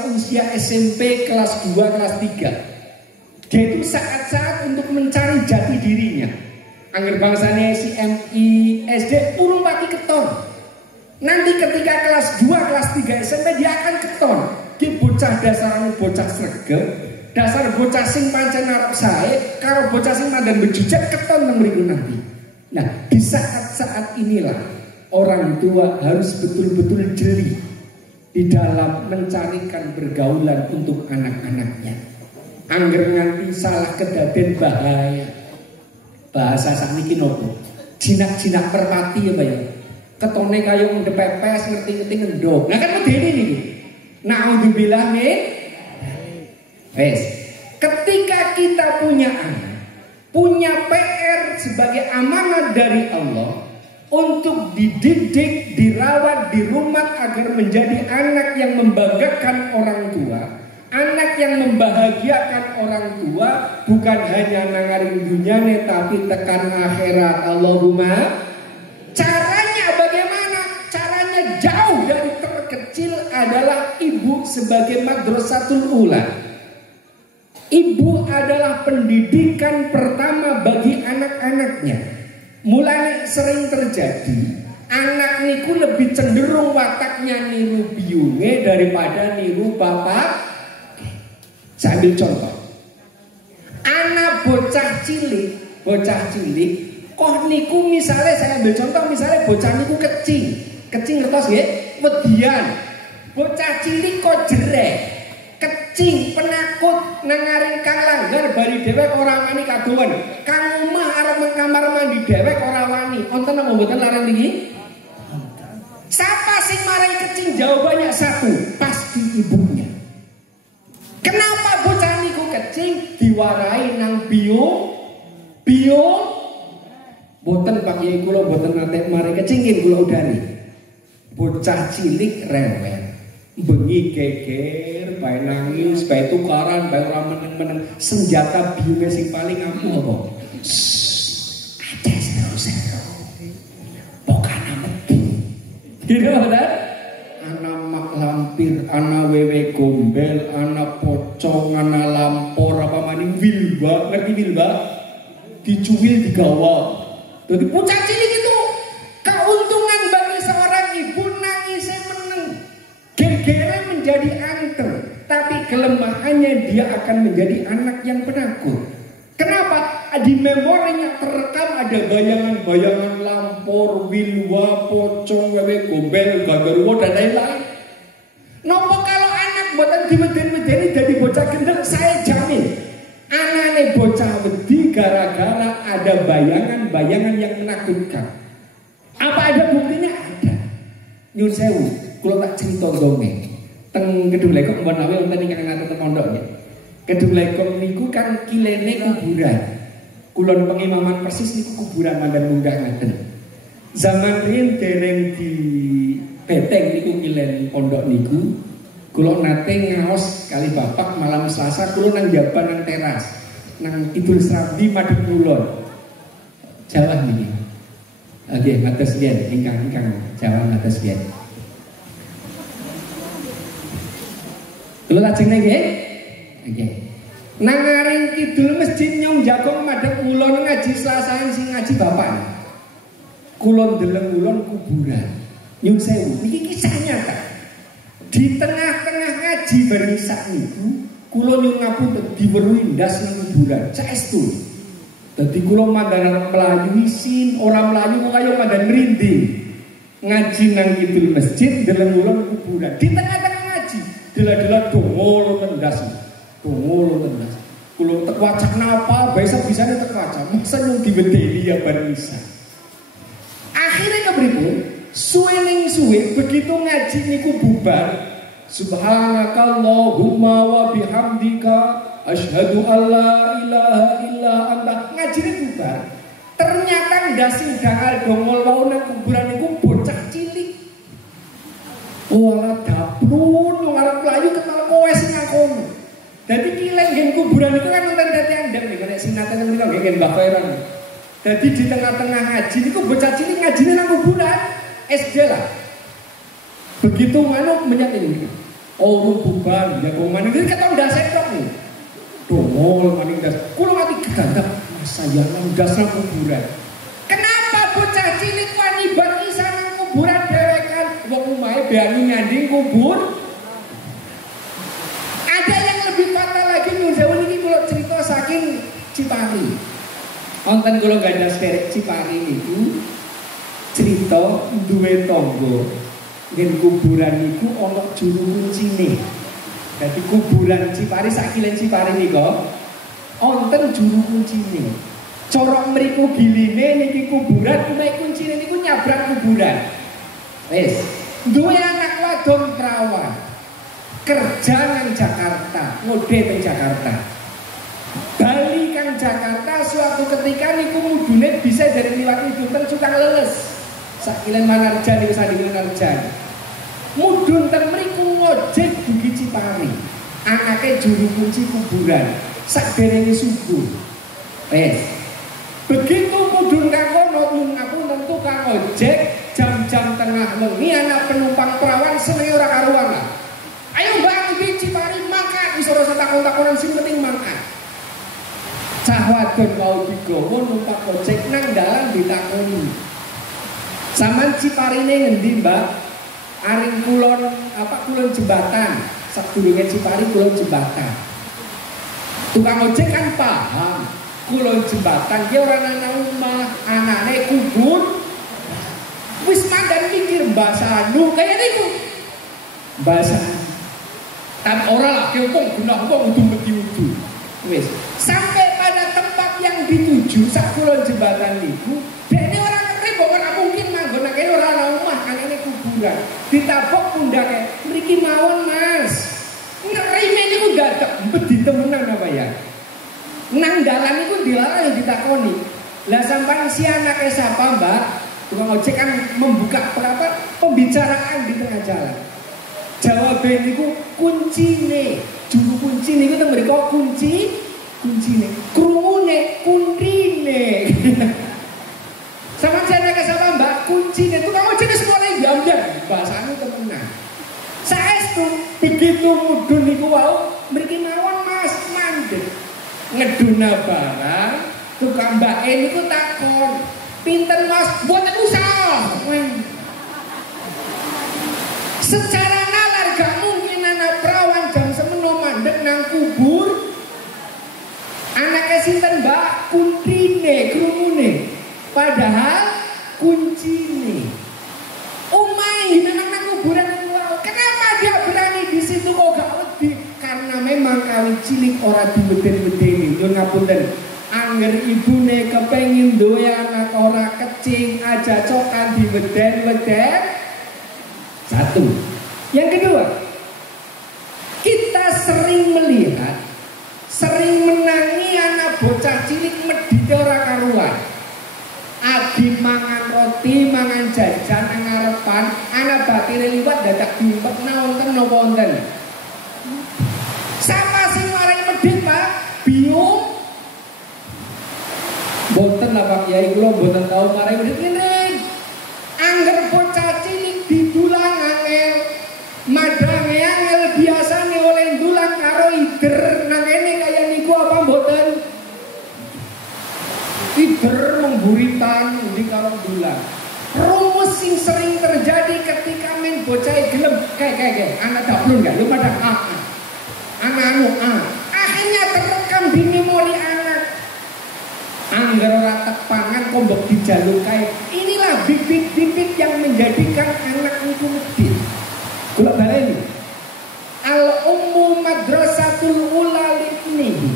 SMP kelas 2 kelas 3. Dia itu saat-saat untuk mencari jati dirinya. Angger bangsane SMI, SD urung pati keton. Nanti ketika kelas 2 kelas 3 SMP dia akan keton. Ki bocah dasarane bocah sregep, dasar bocah sing pancen arep sae karo bocah sing mandan bejujak keton nang mriku nanti. Nah, di saat-saat inilah orang tua harus betul-betul jeli di dalam mencarikan pergaulan untuk anak-anaknya. Angger nganti salah kedaden bahaya. Bahasa sakniki nopo? Jinak-jinak perpati ya, Pak ya. Ketone kaya ndepepes ngerti-ngerti ngendok. Nah kan medeni niki. Na'udzubillah min. Wes. Ketika kita punya anak, punya PR sebagai amanah dari Allah untuk dididik, dirawat di rumah agar menjadi anak yang membanggakan orang tua, anak yang membahagiakan orang tua, bukan hanya nangaring dunyane tapi tekan akhirat. Allahumma. Caranya bagaimana? Caranya jauh dari terkecil adalah ibu sebagai madrasatul ula. Ibu adalah pendidikan pertama bagi anak-anaknya. Mulai sering terjadi anak niku lebih cenderung wataknya niru biyunge daripada niru bapak. Saya ambil contoh. Anak bocah cilik kok niku misalnya saya ambil contoh misalnya bocah niku kecing ngertos nggih? Wedian. Bocah cilik kok jerek. Kecing penakut nangaring kang langgar bari dhewek ora wani kadowen. Kang omah arep nang kamar mandi dhewek ora wani. Wonten apa mboten larang niki? Siapa sing marai kecing? Jawabannya satu, pasti ibunya. Kenapa bocah niku kecing diwarai nang biung? Boten Pak Yai kula boten nate marai kecing kula udari. Bocah cilik rewel. Bengi geger, bae nangis, bae tukaran, bae ora meneng-meneng. Senjata biunge sing paling ampuh apa? Ada seru-seru. Pokana mati. Gitu kan? Ana mak lampir, ana wewe gombel, ana pocong, ana lampor apa maning wilba, ngerti wilba? Dicuwil digawa. Dadi bocah cilik itu keuntungan bagi seorang ibu nangisnya meneng. Gegernya menjadi anteng, tapi kelemahannya dia akan menjadi anak yang penakut. Kenapa? Di memorinya terekam ada bayangan-bayangan lama campur, wilwa, pocong, gombel, gagaruwo dan lain-lain. Nopo kalau anak buatan dimeden-medeni jadi bocah gendel, saya jamin anaknya bocah wedi gara-gara ada bayangan-bayangan yang menakutkan. Apa ada buktinya? Ada. Nyun sewu, kalau tak cerita dongeng. Teng Kedung Lekong mbon awe wonten ingkang ngaten pondok nggih. Kedung Lekong niku kan kilene kuburan. Kulon pengimaman persis niku kuburan mandan munggah ngaten. Zaman riyen dereng di beteng niku kilen pondok niku. Kula nate ngaos kali bapak malam Selasa kula nang jaban nang teras. Nang Idul Srabi madhep kulon. Jawa niki. Nggih, matur suwun ingkang Jawa matur suwun. Kula lajeng nggih. Nggih. Nang ngaring kidul masjid Nyong Jagong madhep kulon ngaji Selasaan sing ngaji bapak. Kulon deleng kulon kuburan. Nyun sewu niki kisah nyata. Di tengah-tengah ngaji bareng sak niku kula nyuwun ngapunten diweruhi ndas nang kuburan saestu. Dadi kula mandan mlayu isin, ora mlayu kok kaya mandan merinding. Ngaji nang kidul masjid deleng kulon kuburan. Di tengah-tengah ngaji dela-dela donga ndas. Donga ndas. Kula tek wacak napa bae sabisane tek wacak. Masa nyung diwedeni ya bareng isa. Akhirnya kepripun? Suwe begitu ngaji niku bubar. Subhanakallahumma wa bihamdika asyhadu alla ilaha illa anta. Ngaji niku bubar. Ternyata ndasi dangal dongol wau nang kuburan niku bocah cilik. Ora daprun arep mlayu kenal kowe sing ngakono. Dadi kileng ngen kuburan niku kan wonten tetiang ndem niku nek sinatan niku nggih Mbah Khairan. Dadi di tengah-tengah ngaji niku bocah cilik ngajine nang kuburan. SD lah. Begitu manuk menyat ini. Oh bubar, ya kok maning iki ketok ndas tok nih. Dongol maning ndas. Kulo mati kedandak saya nang ndas nang kuburan. Kenapa bocah cilik wani bak isa nang kuburan dhewekan? Wong omahe beani nyanding kubur. Ada yang lebih fatal lagi nyun sewu niki kula cerita saking Cipari. Wonten kula gadah sederek Cipari niku. Cerita duwe tangga ngen kuburan niku ana juru kuncine. Dadi kuburan Cipari sakilen Cipari nika wonten juru kuncine. Corok mriku giline niki kuburan, nek kuncine niku nyabrang kuburan. Wis, duwe anak wadon perawan. Kerja nang Jakarta, ngode nang Jakarta. Bali kang Jakarta suatu ketika niku mudune bisa dari liwat itu cukang leles. Sakilen Manarjan niku sandingan Manarjan. Mudhun ten mriku ngojek dugi Cipari. Anake juru kunci kuburan. Sakderenge subuh. Begitu mudhun kang kono nyuwun ngapunten tukang ojek jam-jam tengah wengi anak penumpang perawan senenge ora karuan. Ayo Mbak iki Cipari mangkat wis ora takon-takonan sing penting mangkat. Cah wadon mau digawa numpak ojek nang dalan ditakoni. Saman Ciparine ngendi Mbak? Aring kulon kulon jembatan. Sadurunge Cipari kulon jembatan. Tukang ojek kan paham. Kulon jembatan ki ora nang omah, anane kubur. Wis mandan mikir bahasa nu kaya niku. Bahasa. Tan ora lah kepung gunah wong kudu mesti-mesti. Wis, sampai pada tempat yang dituju sak kulon jembatan niku, dene ora mungkin manggonake ora ana omah kan ini kuburan. Ditabok pundake, mriki mawon Mas. Ngerime niku dadak mbedi temenan apa ya. Nang dalan niku dilarang ditakoni. Lah sampean si anake sapa, Mbak? Tukang ojek kan membuka pembicaraan di tengah jalan. Jawabe niku kuncine, juru kunci niku teng mriko kuncine. Krungune kuntrine. Sama jane ke sama Mbak kunci itu kamu jenis mulai jam-jam bahasane temenan. Saestu begitu mudhun niku wau mriki mawon Mas mandeg. Ngeduna barang tukang Mbak niku takon, "Pinten Mas? Mboten usah." Secara nalar gak mungkin anak perawan jam semeno mandeg nang kubur. Anake sinten Mbak? Kuntrine, krungune. Padahal kuncine. Umai memang nang kuburan itu. Kenapa dia berani di situ kok gak wedi? Karena memang kali cilik ora diweden-wedeni. Nyun ngapunten. Angger ibune kepengin duwe anak ora kecing aja cokan diweden-weden. Satu. Yang kedua, kita sering melihat, sering menangi anak bocah cilik medhite ora karuan. Adi mangan roti, mangan jajan nang ngarepan, anak batire liwat dadak diumpet wonten napa wonten. Sapa sing marai medhit, Pak? Biung. Boten lah Pak Kiai, kula boten tau marai medhit ngene. Angger bocah cilik didulang angel, madange angel biasane oleh dulang karo ider nang kene kaya niku apa mboten? Ider mengguritan di karo dulang. Rumus sing sering terjadi ketika main bocah gelem kayak anak dablon gak lu pada anak akhirnya terekam di memori anak. Angger ora tepangan kombok dijaluk kae. Inilah bibit-bibit yang menjadikan anak itu medhit. Kula baleni. Al-ummu madrasatul ula libnihi.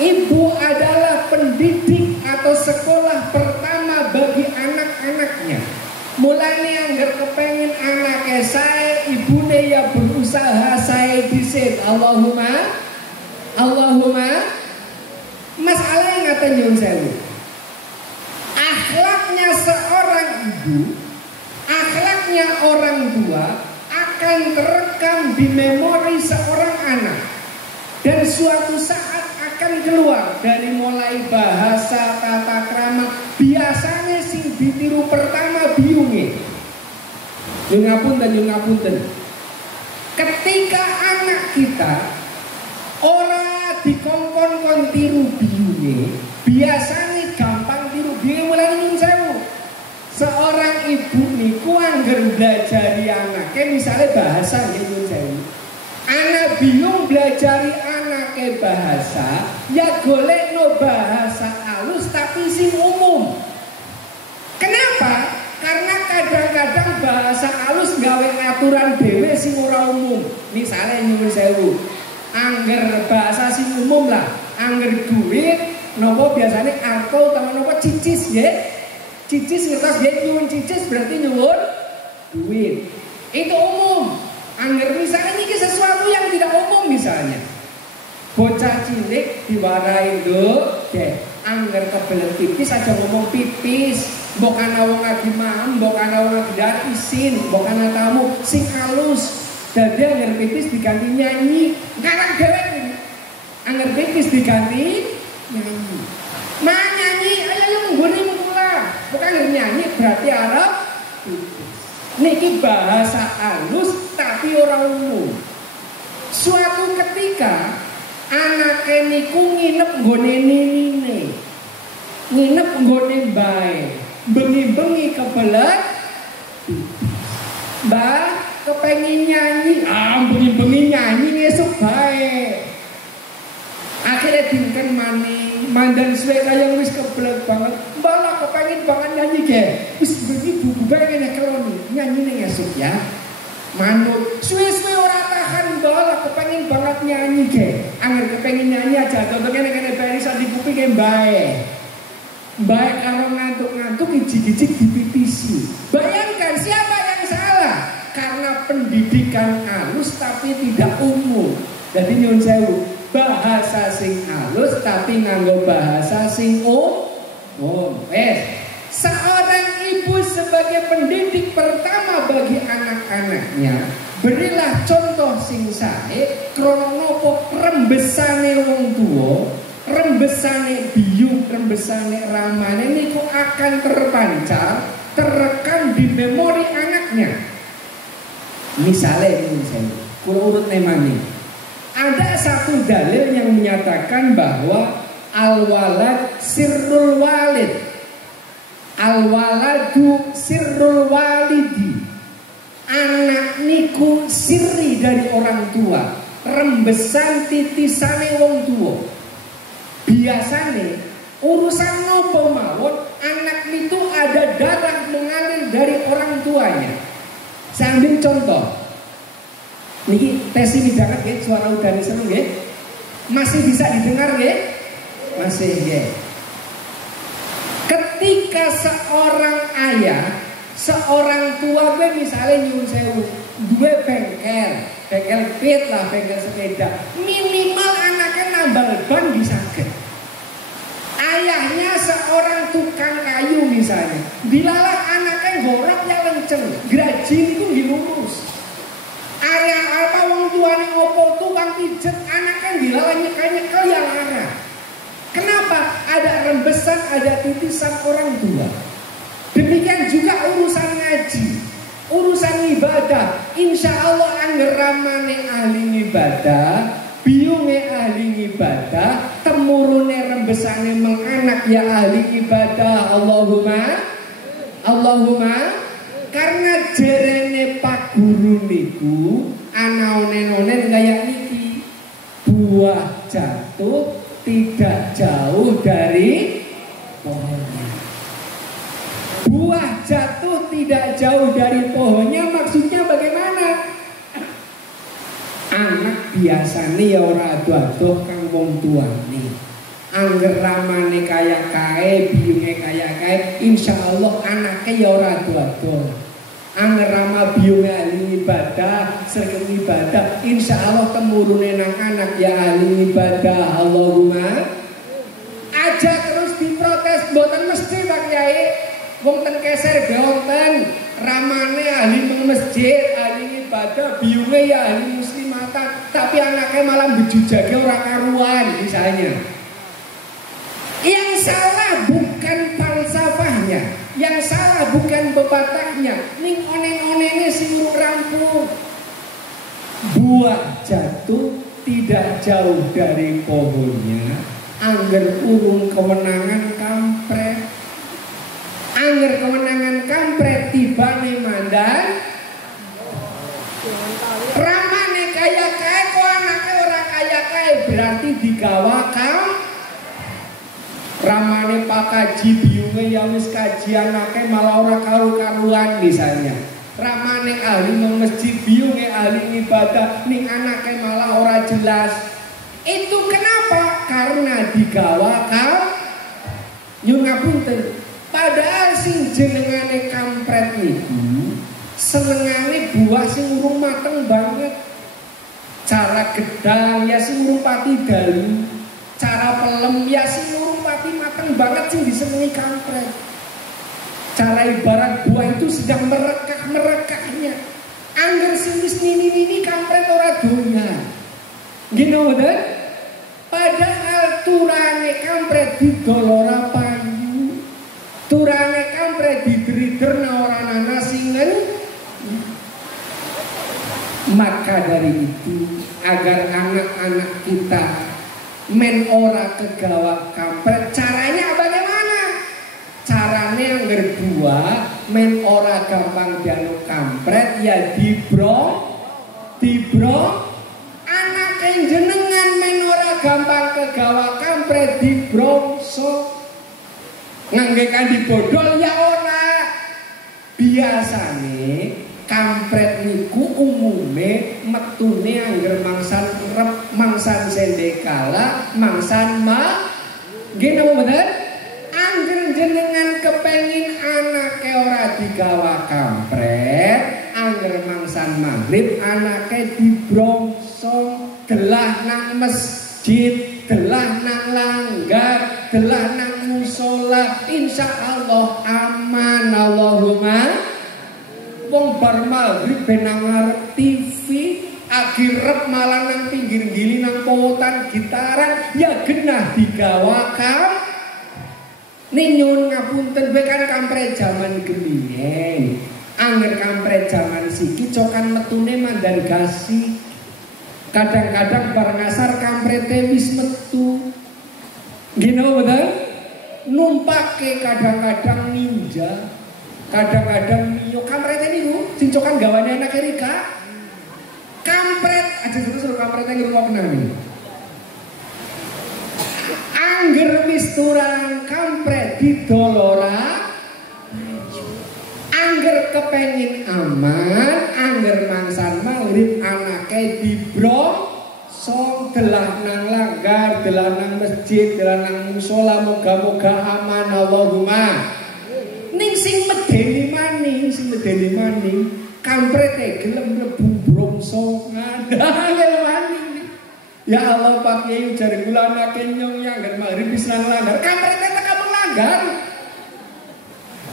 Ibu adalah pendidik atau sekolah pertama bagi anak-anaknya. Mulane angger kepengin anake sae, ibune ya berusaha sae dhisik. Allahumma masalah yang ngata nyun sewu. Akhlaknya seorang ibu, akhlaknya orang tua akan terekam di memori seorang anak. Dan suatu saat akan keluar dari mulai bahasa, tata krama. Biasanya sing ditiru pertama biunge. Nyun ngapunten. Ketika anak kita ora dikongkon tiru biunge, biasanya gampang tiru biunge. Mulai nyun sewu. Seorang ibu niku angger belajari anaknya misalnya bahasa nyun sewu. Anak biung belajari anaknya bahasa, ya golek no bahasa halus tapi sing umum. Kenapa? Karena kadang-kadang bahasa halus gawe aturan dhewe sing ora umum. Misalnya nyuwun sewu, angger bahasa sing umum lah, angger duit, nopo biasanya arto utawa nopo cicis ya. Cicis ngertos ya, nyuwun cicis berarti nyuwun duit. Itu umum. Angger misalnya ini sesuatu yang tidak umum misalnya. Bocah cilik diwarai lho, angger kebelet pipis aja ngomong pipis. Mbok ana wong lagi mam, mbok ana wong lagi dar isin, mbok ana tamu sing halus. Dadi angger pipis diganti nyanyi. Ngarang dhewe iki. Angger pipis diganti nyanyi. Nah nyanyi, ayo nggone mula. Bukan nyanyi berarti arep pipis. Niki bahasa halus tapi orang umum. Suatu ketika anake niku nginep nggone nini, nginep nggone mbae, bengi-bengi kebelet, mbak kepengin nyanyi, bengi-bengi nyanyi esuk bae. Akhirnya dingken mandan suwe kaya wis kebelet banget. Mbak lah kepengin banget nyanyi ge. Wis bengi bubu bae ngene keloni, nyanyi ning esuk ya. Manut suwe-suwe ora tahan mbak kepengin banget nyanyi ge. Angger kepengin nyanyi aja contohnya nek barisan di kuping ge mbae. Mbae karo ngantuk-ngantuk ijik-ijik dipipisi. Bayangkan siapa yang salah? Karena pendidikan halus tapi tidak umum. Jadi nyun sewu, bahasa sing halus tapi nganggo bahasa sing umum. Seorang ibu sebagai pendidik pertama bagi anak-anaknya, berilah contoh sing sae krana napa rembesane wong tuwa, rembesane biung, rembesane ramane niku akan terpancar, terekam di memori anaknya. Misalnya ini kula urut nemani. Ada satu dalil yang menyatakan bahwa al-walad sirrul walid. Al-waladu sirrul walidi. Anak niku sirri dari orang tua, rembesan titisane wong tua. Biasane Urusan nopo mawon, anak itu ada darah mengalir dari orang tuanya. Saya ambil contoh. Niki tes ini jangan ya, suara udara seneng ya. Masih bisa didengar ya? Masih ya. Ketika seorang ayah, seorang tua gue misalnya nyuwun sewu, gue bengkel pit lah, bengkel sepeda, minimal anaknya nambal ban bisa ke. Ayahnya seorang tukang kayu misalnya, dilalah anaknya gorok yang lenceng, grajin itu dilurus. Ayah apa wong tuane opo tukang pijet, anaknya dilalah nyekel yang arah. Kenapa? Ada rembesan, ada titisan orang tua. Demikian juga urusan ngaji, urusan ibadah. Insya Allah anggeramane ahli ibadah, biunge ahli ibadah, temurune rembesane menganak ya ahli ibadah. Allahumma karena jerene Pak Guru niku ana onen-onen kayak niki, buah jatuh tidak jauh dari pohonnya. Buah jatuh tidak jauh dari pohonnya maksudnya bagaimana? Anak biasanya ya ora ado-ado kang wong tuane. Angger ramane kaya kae, biyunge kaya kae, insyaallah anaknya ya ora ado-ado. Angger rama biyunge ahli ibadah, sregep ibadah, insyaallah temurune nang anak ya ahli ibadah. Allahumma aja terus diprotes mboten mesti Pak Kyai. Wong ten keser wonten ramane ahli masjid, ahli ibadah, biyunge ya ahli muslimatan, tapi anaknya malah bejujage ora karuan misalnya. Yang salah bukan falsafahnya, yang salah bukan pepatahnya, ning onen-onene sing rampung. Buah jatuh tidak jauh dari pohonnya, angger urung kemenangan kampret. Angger kemenangan kampret tibane mandan. Ramane kaya kae kok anake ora kaya kae berarti digawa ramane Pak Kaji biyunge ya wis kaji anake malah ora karu-karuan misalnya. Ramane ahli masjid biyunge ahli ibadah ning anake malah ora jelas. Itu kenapa? Karena digawa nyun ngapunten. Padahal sing jenengane kampret niku senengane buah sing urung mateng banget. Cara gedang ya sing urung pati dalu. Cara pelem ya sing urung pati mateng banget sing disenengi kampret. Cara ibarat buah itu sedang merekah-merekahnya. Angger sing wis nini-nini kampret ora doyan. Gini mboten? Padahal turane kampret didolora payu. Turane kampret didriderna ora ana singen. Maka dari itu agar anak-anak kita men ora kegawa kampret, caranya bagaimana? Caranya yang kedua men ora gampang dianu kampret ya dibro anak yang jenengan men ora gampang kegawa kampret dibrongso nganggekan dibodol ya ora. Biasane kampret niku umume metune angger mangsan rep, mangsan sendekala, mangsan nggih napa mboten? Angger jenengan kepengin anake ora digawa kampret, angger mangsan maghrib anake dibrongsong, delah nang masjid, delah nang langgar, delah nang musola, insyaallah aman. Allahumma wong bar maghrib ben ngarep TV, akhirep malah nang pinggir gili nang powotan gitaran, ya genah digawa ning nyuwun ngapunten kowe kan kampret jaman gemingen. Angger kampret jaman siki cokan metune mandan gasi. Kadang-kadang bar ngasar kamprete wis metu. Nggih mboten? Numpake kadang-kadang ninja. Kadang-kadang yo kampret niku sing cokan gawane anak Erika. Kampret aja terus kampretnya ngrungokna. Angger wis turang didolora angger kepengin aman, angger mangsan maghrib anake dibrong delah nang langgar, delah nang masjid, delah nang mushola, moga-moga aman Allahumma. Ning sing medeni maning kamprete gelem mlebu brongsongan. Angel maning. Ya Allah Pak Kiai jare kula anake nyong ya angger maghrib wis nang langgar, kamprete tekan melanggar.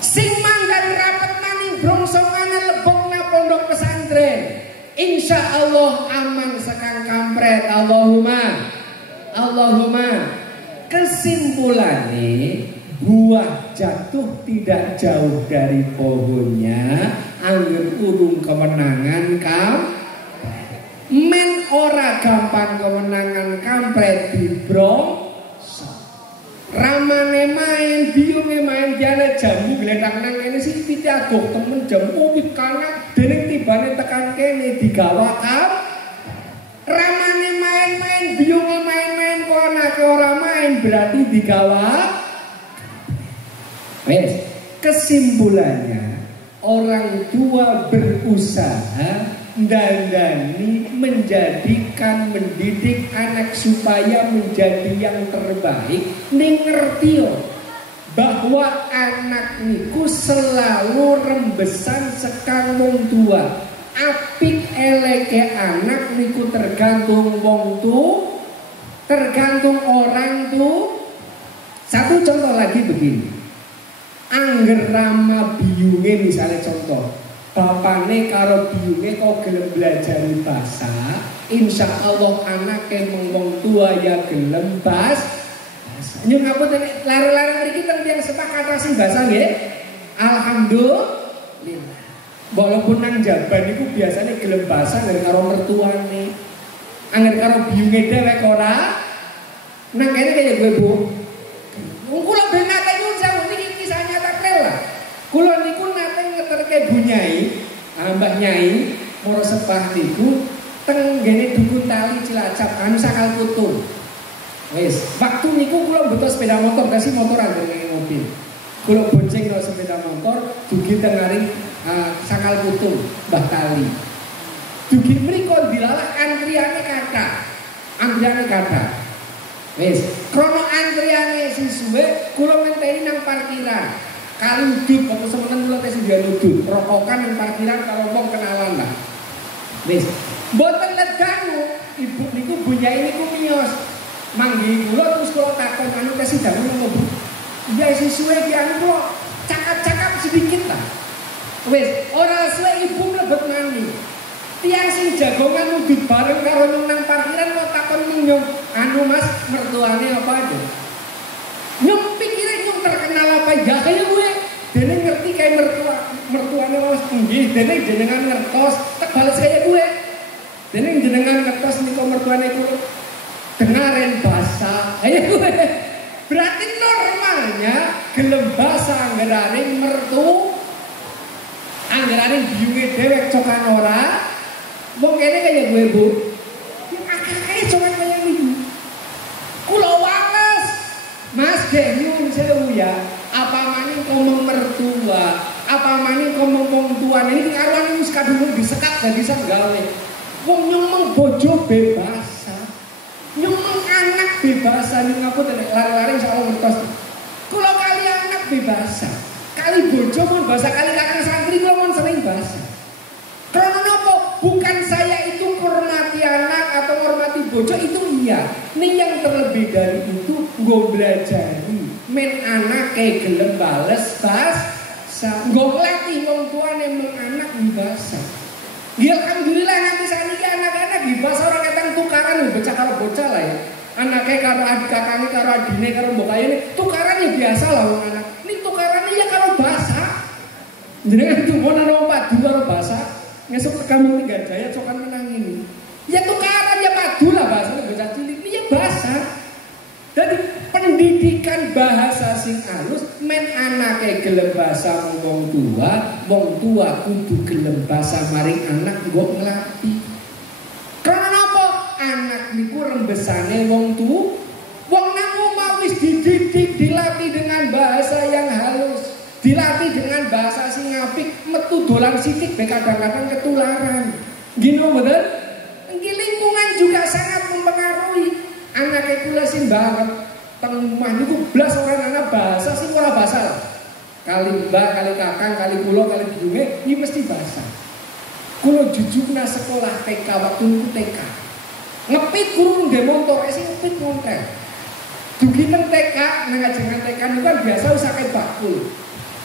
Sing manggan rapet maning brongsongan lebok na pondok pesantren. Insya Allah aman sekang kampret. Allahumma. Kesimpulannya buah jatuh tidak jauh dari pohonnya, angger urung kemenangan men ora gampang kemenangan kampret dibrong. Ramane main, biunge main jane jamu gledang nang kene sing piti adoh temen jamu wit kanak dening tibane tekan kene digawa ramane main, biunge main kok anake ora main berarti digawa. Wes, kesimpulannya orang tua berusaha dandani mendidik anak supaya menjadi yang terbaik. Ning ngerti bahwa anak niku selalu rembesan sekang wong tua. Apik eleke anak niku tergantung wong tu, tergantung orang tu. Satu contoh lagi begini, angger rama biyunge misalnya contoh, bapane karo biyunge kok gelem belajar bahasa, insya Allah anake wong tua ya gelem bahasa. Nyun ngapunten lare-lare mriki teng tiyang sepakat sing bahasa nggih. Alhamdulillah. Walaupun nang jaban iku biasanya gelem bahasa angger karo mertuane. Angger karo biyunge dhewek ora. Nang kene kaya gue Bu. Wong kula ben nate nyun sewu niki kisah nyata lah. Kula niku nate ngeterke Bu Nyai, Mbah Nyai Moro Sepah niku teng ngene Duku Tali Cilacap anu Sakal Putung. Wis, waktu niku kula mbeto sepeda motor kasih motoran dengan mobil. Kula bonceng no sepeda motor dugi teng ngaring Sakal Putung, Mbah Tali. Dugi mriko dilalah antriane kata. Wis, krono antriane sing suwe kula ngenteni nang parkiran. Kali udut apa semeneng kula tes dia udut, rokokan nang parkiran karo wong kenalan lah. Wis, mboten ledangu, ibu niku Bu Nyai niku miyos. Manggi kula terus kula takon anu tes sidang ngono Bu. Iya sing suwe ki anu kula cakap-cakap sedikit lah. Wis, ora suwe ibu mlebet mani. Tiang sing jagongan udut bareng karo nang parkiran kok takon nyong, anu Mas mertuane apa aja? Nyong pikire nyong terkenal apa ya kaya gue. Dene ngerti kayak mertuane Mas nggih, dene jenengan ngertos tak bales kaya gue. Dene jenengan ngertos niku mertuane kula dengaren bahasa. Ayo gue. Berarti normalnya gelem bahasa anggeraring anggeraring biyunge dhewek cokan ora. Wong kene kaya gue Bu. Yang akeh cokan kaya niku. Kula wales. Mas nyun sewu ya. Apa maning ngomong mertua, apa maning ngomong wong tuane iki karuan wis kadung disekat dadi sanggale. Wong nyomong bojo bebas. Nyomong anak bebas ning ngapunten lari-lari insyaallah ngertos. Kula kali anak bebas. Kali bojo pun bahasa kali kakang santri kula mon sering bahasa. Karena napa? Bukan saya itu hormati anak atau hormati bojo itu iya. Nih yang terlebih dari itu gue belajari men anak kayak gelem bales bahasa. Gue latih wong tuane men anak bahasa. Ya alhamdulillah nanti saniki anak-anak di bahasa orang ketang tukaran bocah karo bocah lah ya. Anaknya karo adik kakaknya karo adine karo mbok kayane tukaran ya biasa lah wong anak. Ini tukarannya ya karo bahasa. Jenengan tumpon ana padu karo bahasa. Ngesuk kamu Tiga Jaya cokan menang ini. Ya tukaran ya padu lah bahasa bocah cilik. Ini ya bahasa. Jadi pendidikan bahasa sing alus men anake gelem bahasa wong tua kudu gelem bahasa maring anak nggo ngelatih. Karena apa? Anak niku rembesane wong nang omah wis dididik dilatih dengan bahasa bahasa sing apik metu dolan sithik be kadang-kadang ketularan. Gino betul? Nggih lingkungan juga sangat mempengaruhi. Anake kula sing bareng teng omah niku blas orang anak bahasa sing ora basal. Kali mbak, kali kakang, kali kula, kali biyunge iki mesti bahasa. Kula jujurna sekolah TK waktu niku TK. Ngepit guru nggih motor, sing ngepit motor. Dugi nang TK, nang ajengan TK niku kan biasa usake bakul.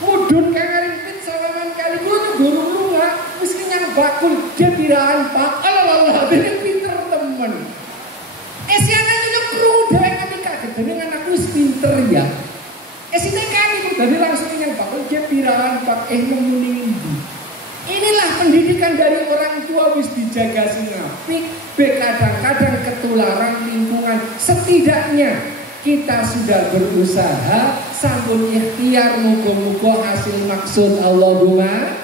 Mudhun kang ngepit salaman kali kula tuh guru lunga wis kenyang bakul dia piraan Pak. Alah dene pinter temen. Esiane itu kru dhewe nganti kaget dene anakku wis pinter ya. Esine kan itu dadi langsung kenyang bakul dia piraan Pak nemuni ndi. Inilah pendidikan dari orang tua wis dijaga sing apik, kadang-kadang ketularan lingkungan. Setidaknya kita sudah berusaha sampun ikhtiar muga-muga hasil maksud Allahumma.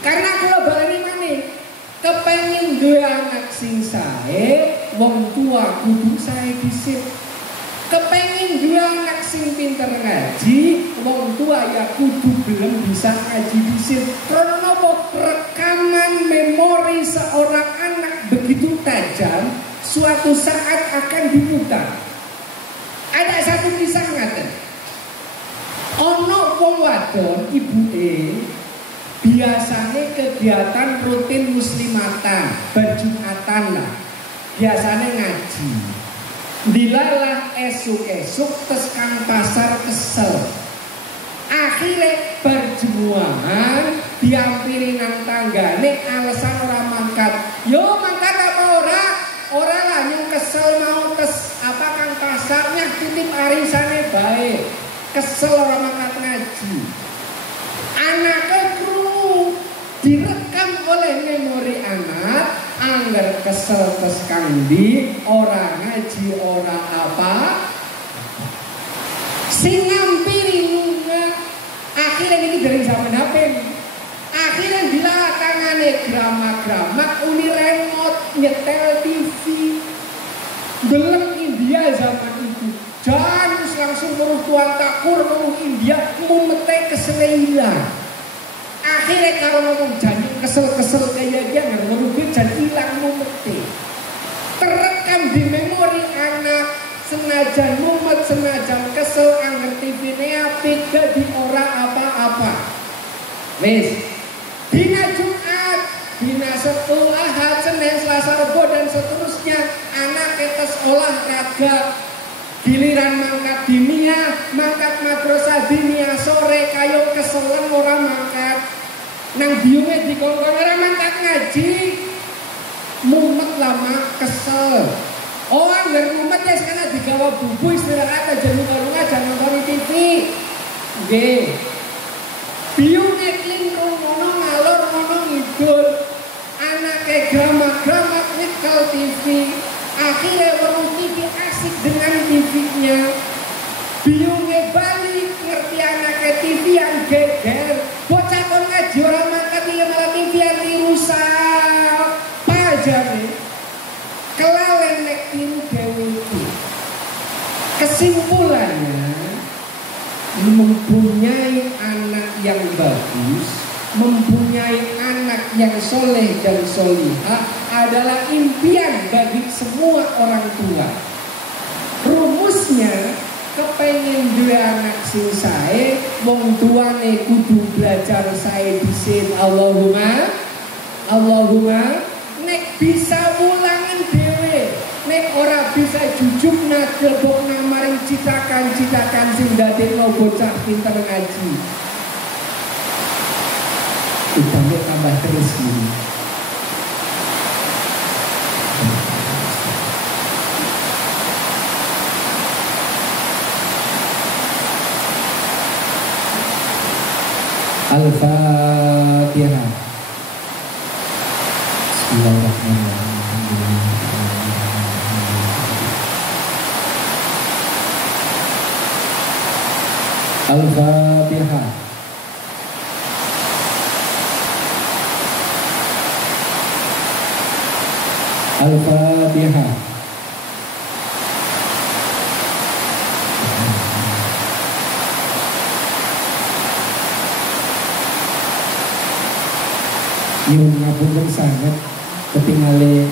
Karena kula baleni maneh, kepengin duwe anak sing sae, wong tua kudu sae dhisik. Kepengin duwe anak sing pinter ngaji, wong tua ya kudu belum bisa ngaji dhisik. Karena napa? Rekaman memori seorang anak begitu tajam, suatu saat akan diputar. Ada satu kisah ngaten. Ono wong wadon ibuke biasane kegiatan rutin muslimatan, berjumatan lah. Biasane ngaji. Dilalah esuk-esuk tes kang pasar kesel. Akhirnya berjemuahan diampiri nang tanggane alasan ora mangkat. Yo mangkat apa ora? Ora lah nyung kesel mau tes apa kang pasarnya titip arisane bae. Kesel ora mangkat ngaji. Anake krungu direkam oleh memori anak. Angger kesel tes kang ndi ora ngaji ora apa. Sing ngampiri lunga. Akhirnya ini dari zaman HP. Akhirnya bila tangane gramak-gramak uni remote nyetel TV. Deleng India zaman itu. Jangan langsung meruh tuan takur meruh India mumete keseleilan. Akhirnya kalau ngomong janji kesel-kesel kayak dia nggak merugi dan hilang mumete. Terekam di memori anak. Senajan mumet, senajan kesel, angger TV-ne apik, dadi ora apa-apa. Wis. Dina Jumat, dina Sabtu, Ahad, Senin, Selasa, Rebo dan seterusnya, anak ketes olahraga. Giliran mangkat dinia, mangkat madrasah dinia sore kayo keselen ora mangkat. Nang biunge dikongkon ora mangkat ngaji. Mumet lama kesel. Oh, anggar mumet ya sekarang digawa bubu istirahat aja lunga-lunga jangan nonton TV. Nggih. Biunge klinrung ngono ngalor ngono ngidul. Anake gramak-gramak nyekel TV. Akhirnya wong TV asik dengan TV-nya. Biunge balik ngerti anake TV yang geger. Bocah kon ngaji ora mangkat iki malah TV yang dirusak. Pajane kelalen nek tiru dewe iki. Kesimpulannya mempunyai anak yang bagus, mempunyai anak yang soleh dan solihah adalah impian bagi semua orang tua. Rumusnya kepengen duwe anak sing sae, wong tuane kudu belajar sae dhisik. Allahumma nek bisa ulangan dhewe, nek ora bisa jujuk nagelbok nang maring citakan-citakan sing dadekno bocah pinter ngaji. Utamane tambah terus ini. Al-Fatihah. Bismillahirrahmanirrahim. Al-Fatihah. Al-Fatihah. nyuwun ngapunten sangat ketinggalan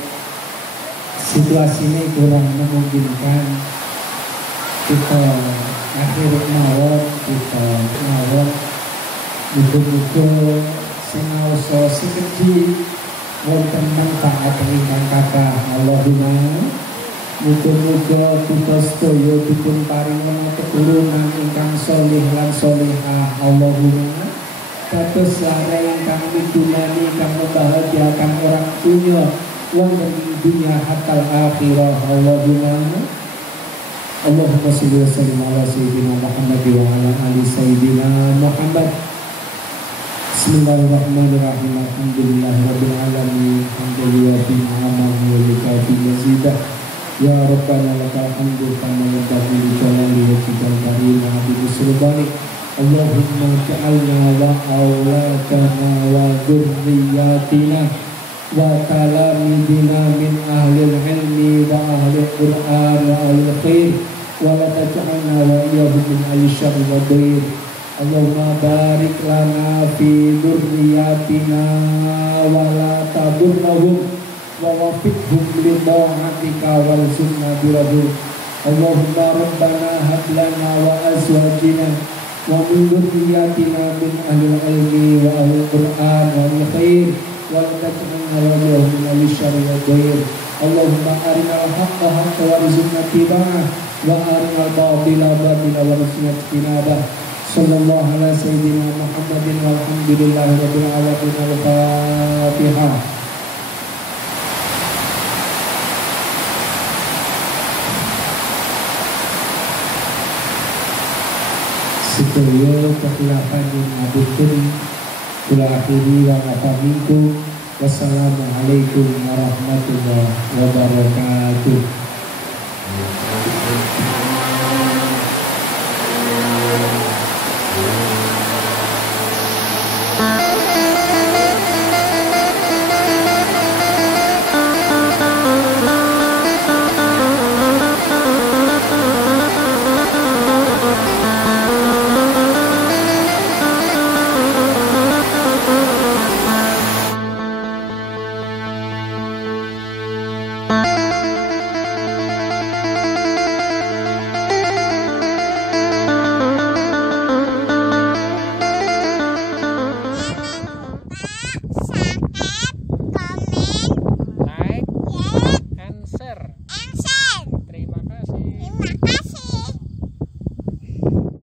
situasinya kurang memungkinkan kita akhir mawon kita mawon muga-muga sinaosa sekedhi wonten manfaat ingkang kathah Allahumma muga-muga kita sedaya dipun paringi keturunan ingkang sholih lan sholihah Allahumma dados lare ingkang midunani ingkang membahagiakan orang dunia wonten ing dunya hatta akhirah Allahumma Allahumma sholli wa sallim ala sayyidina Muhammad wa ala ali sayyidina Muhammad. Bismillahirrahmanirrahim. Alhamdulillahirabbil alamin. Hamdalillah bi ni'amihi wa bi mazidah. Ya Rabbana lakal hamdu kama yanbaghi li jalali wajhikal karim wa bi sultanik. Allahumma ja'alna wa auladana wa dzurriyyatina wa talamidina min ahlil ilmi wa ahlil Qur'an wa ahlil khair wa la taj'alna wa iyyahum min ahli syarri wa dhair. Allahumma barik lana fi dzurriyyatina wa la tadurrahum wa wafiqhum li ta'atika wal sunnah birahum. Allahumma rabbana hab lana wa azwajina wa min dzurriyyatina min ahlil ilmi wa ahlil Qur'an wa ahlil khair wa la taj'alna wa iyyahum min ahli syarri wa dhair. Allahumma arinal haqqa haqqan warzuqna ittiba'ah wa arinal batila batilan warzuqna ijtinabah. Sallallahu ala sayyidina Muhammadin walhamdulillahi rabbil alamin. Al-Fatihah. Sedaya kekhilafan yang ngapunten kula akhiri wa afaminkum. Wassalamualaikum warahmatullahi wabarakatuh.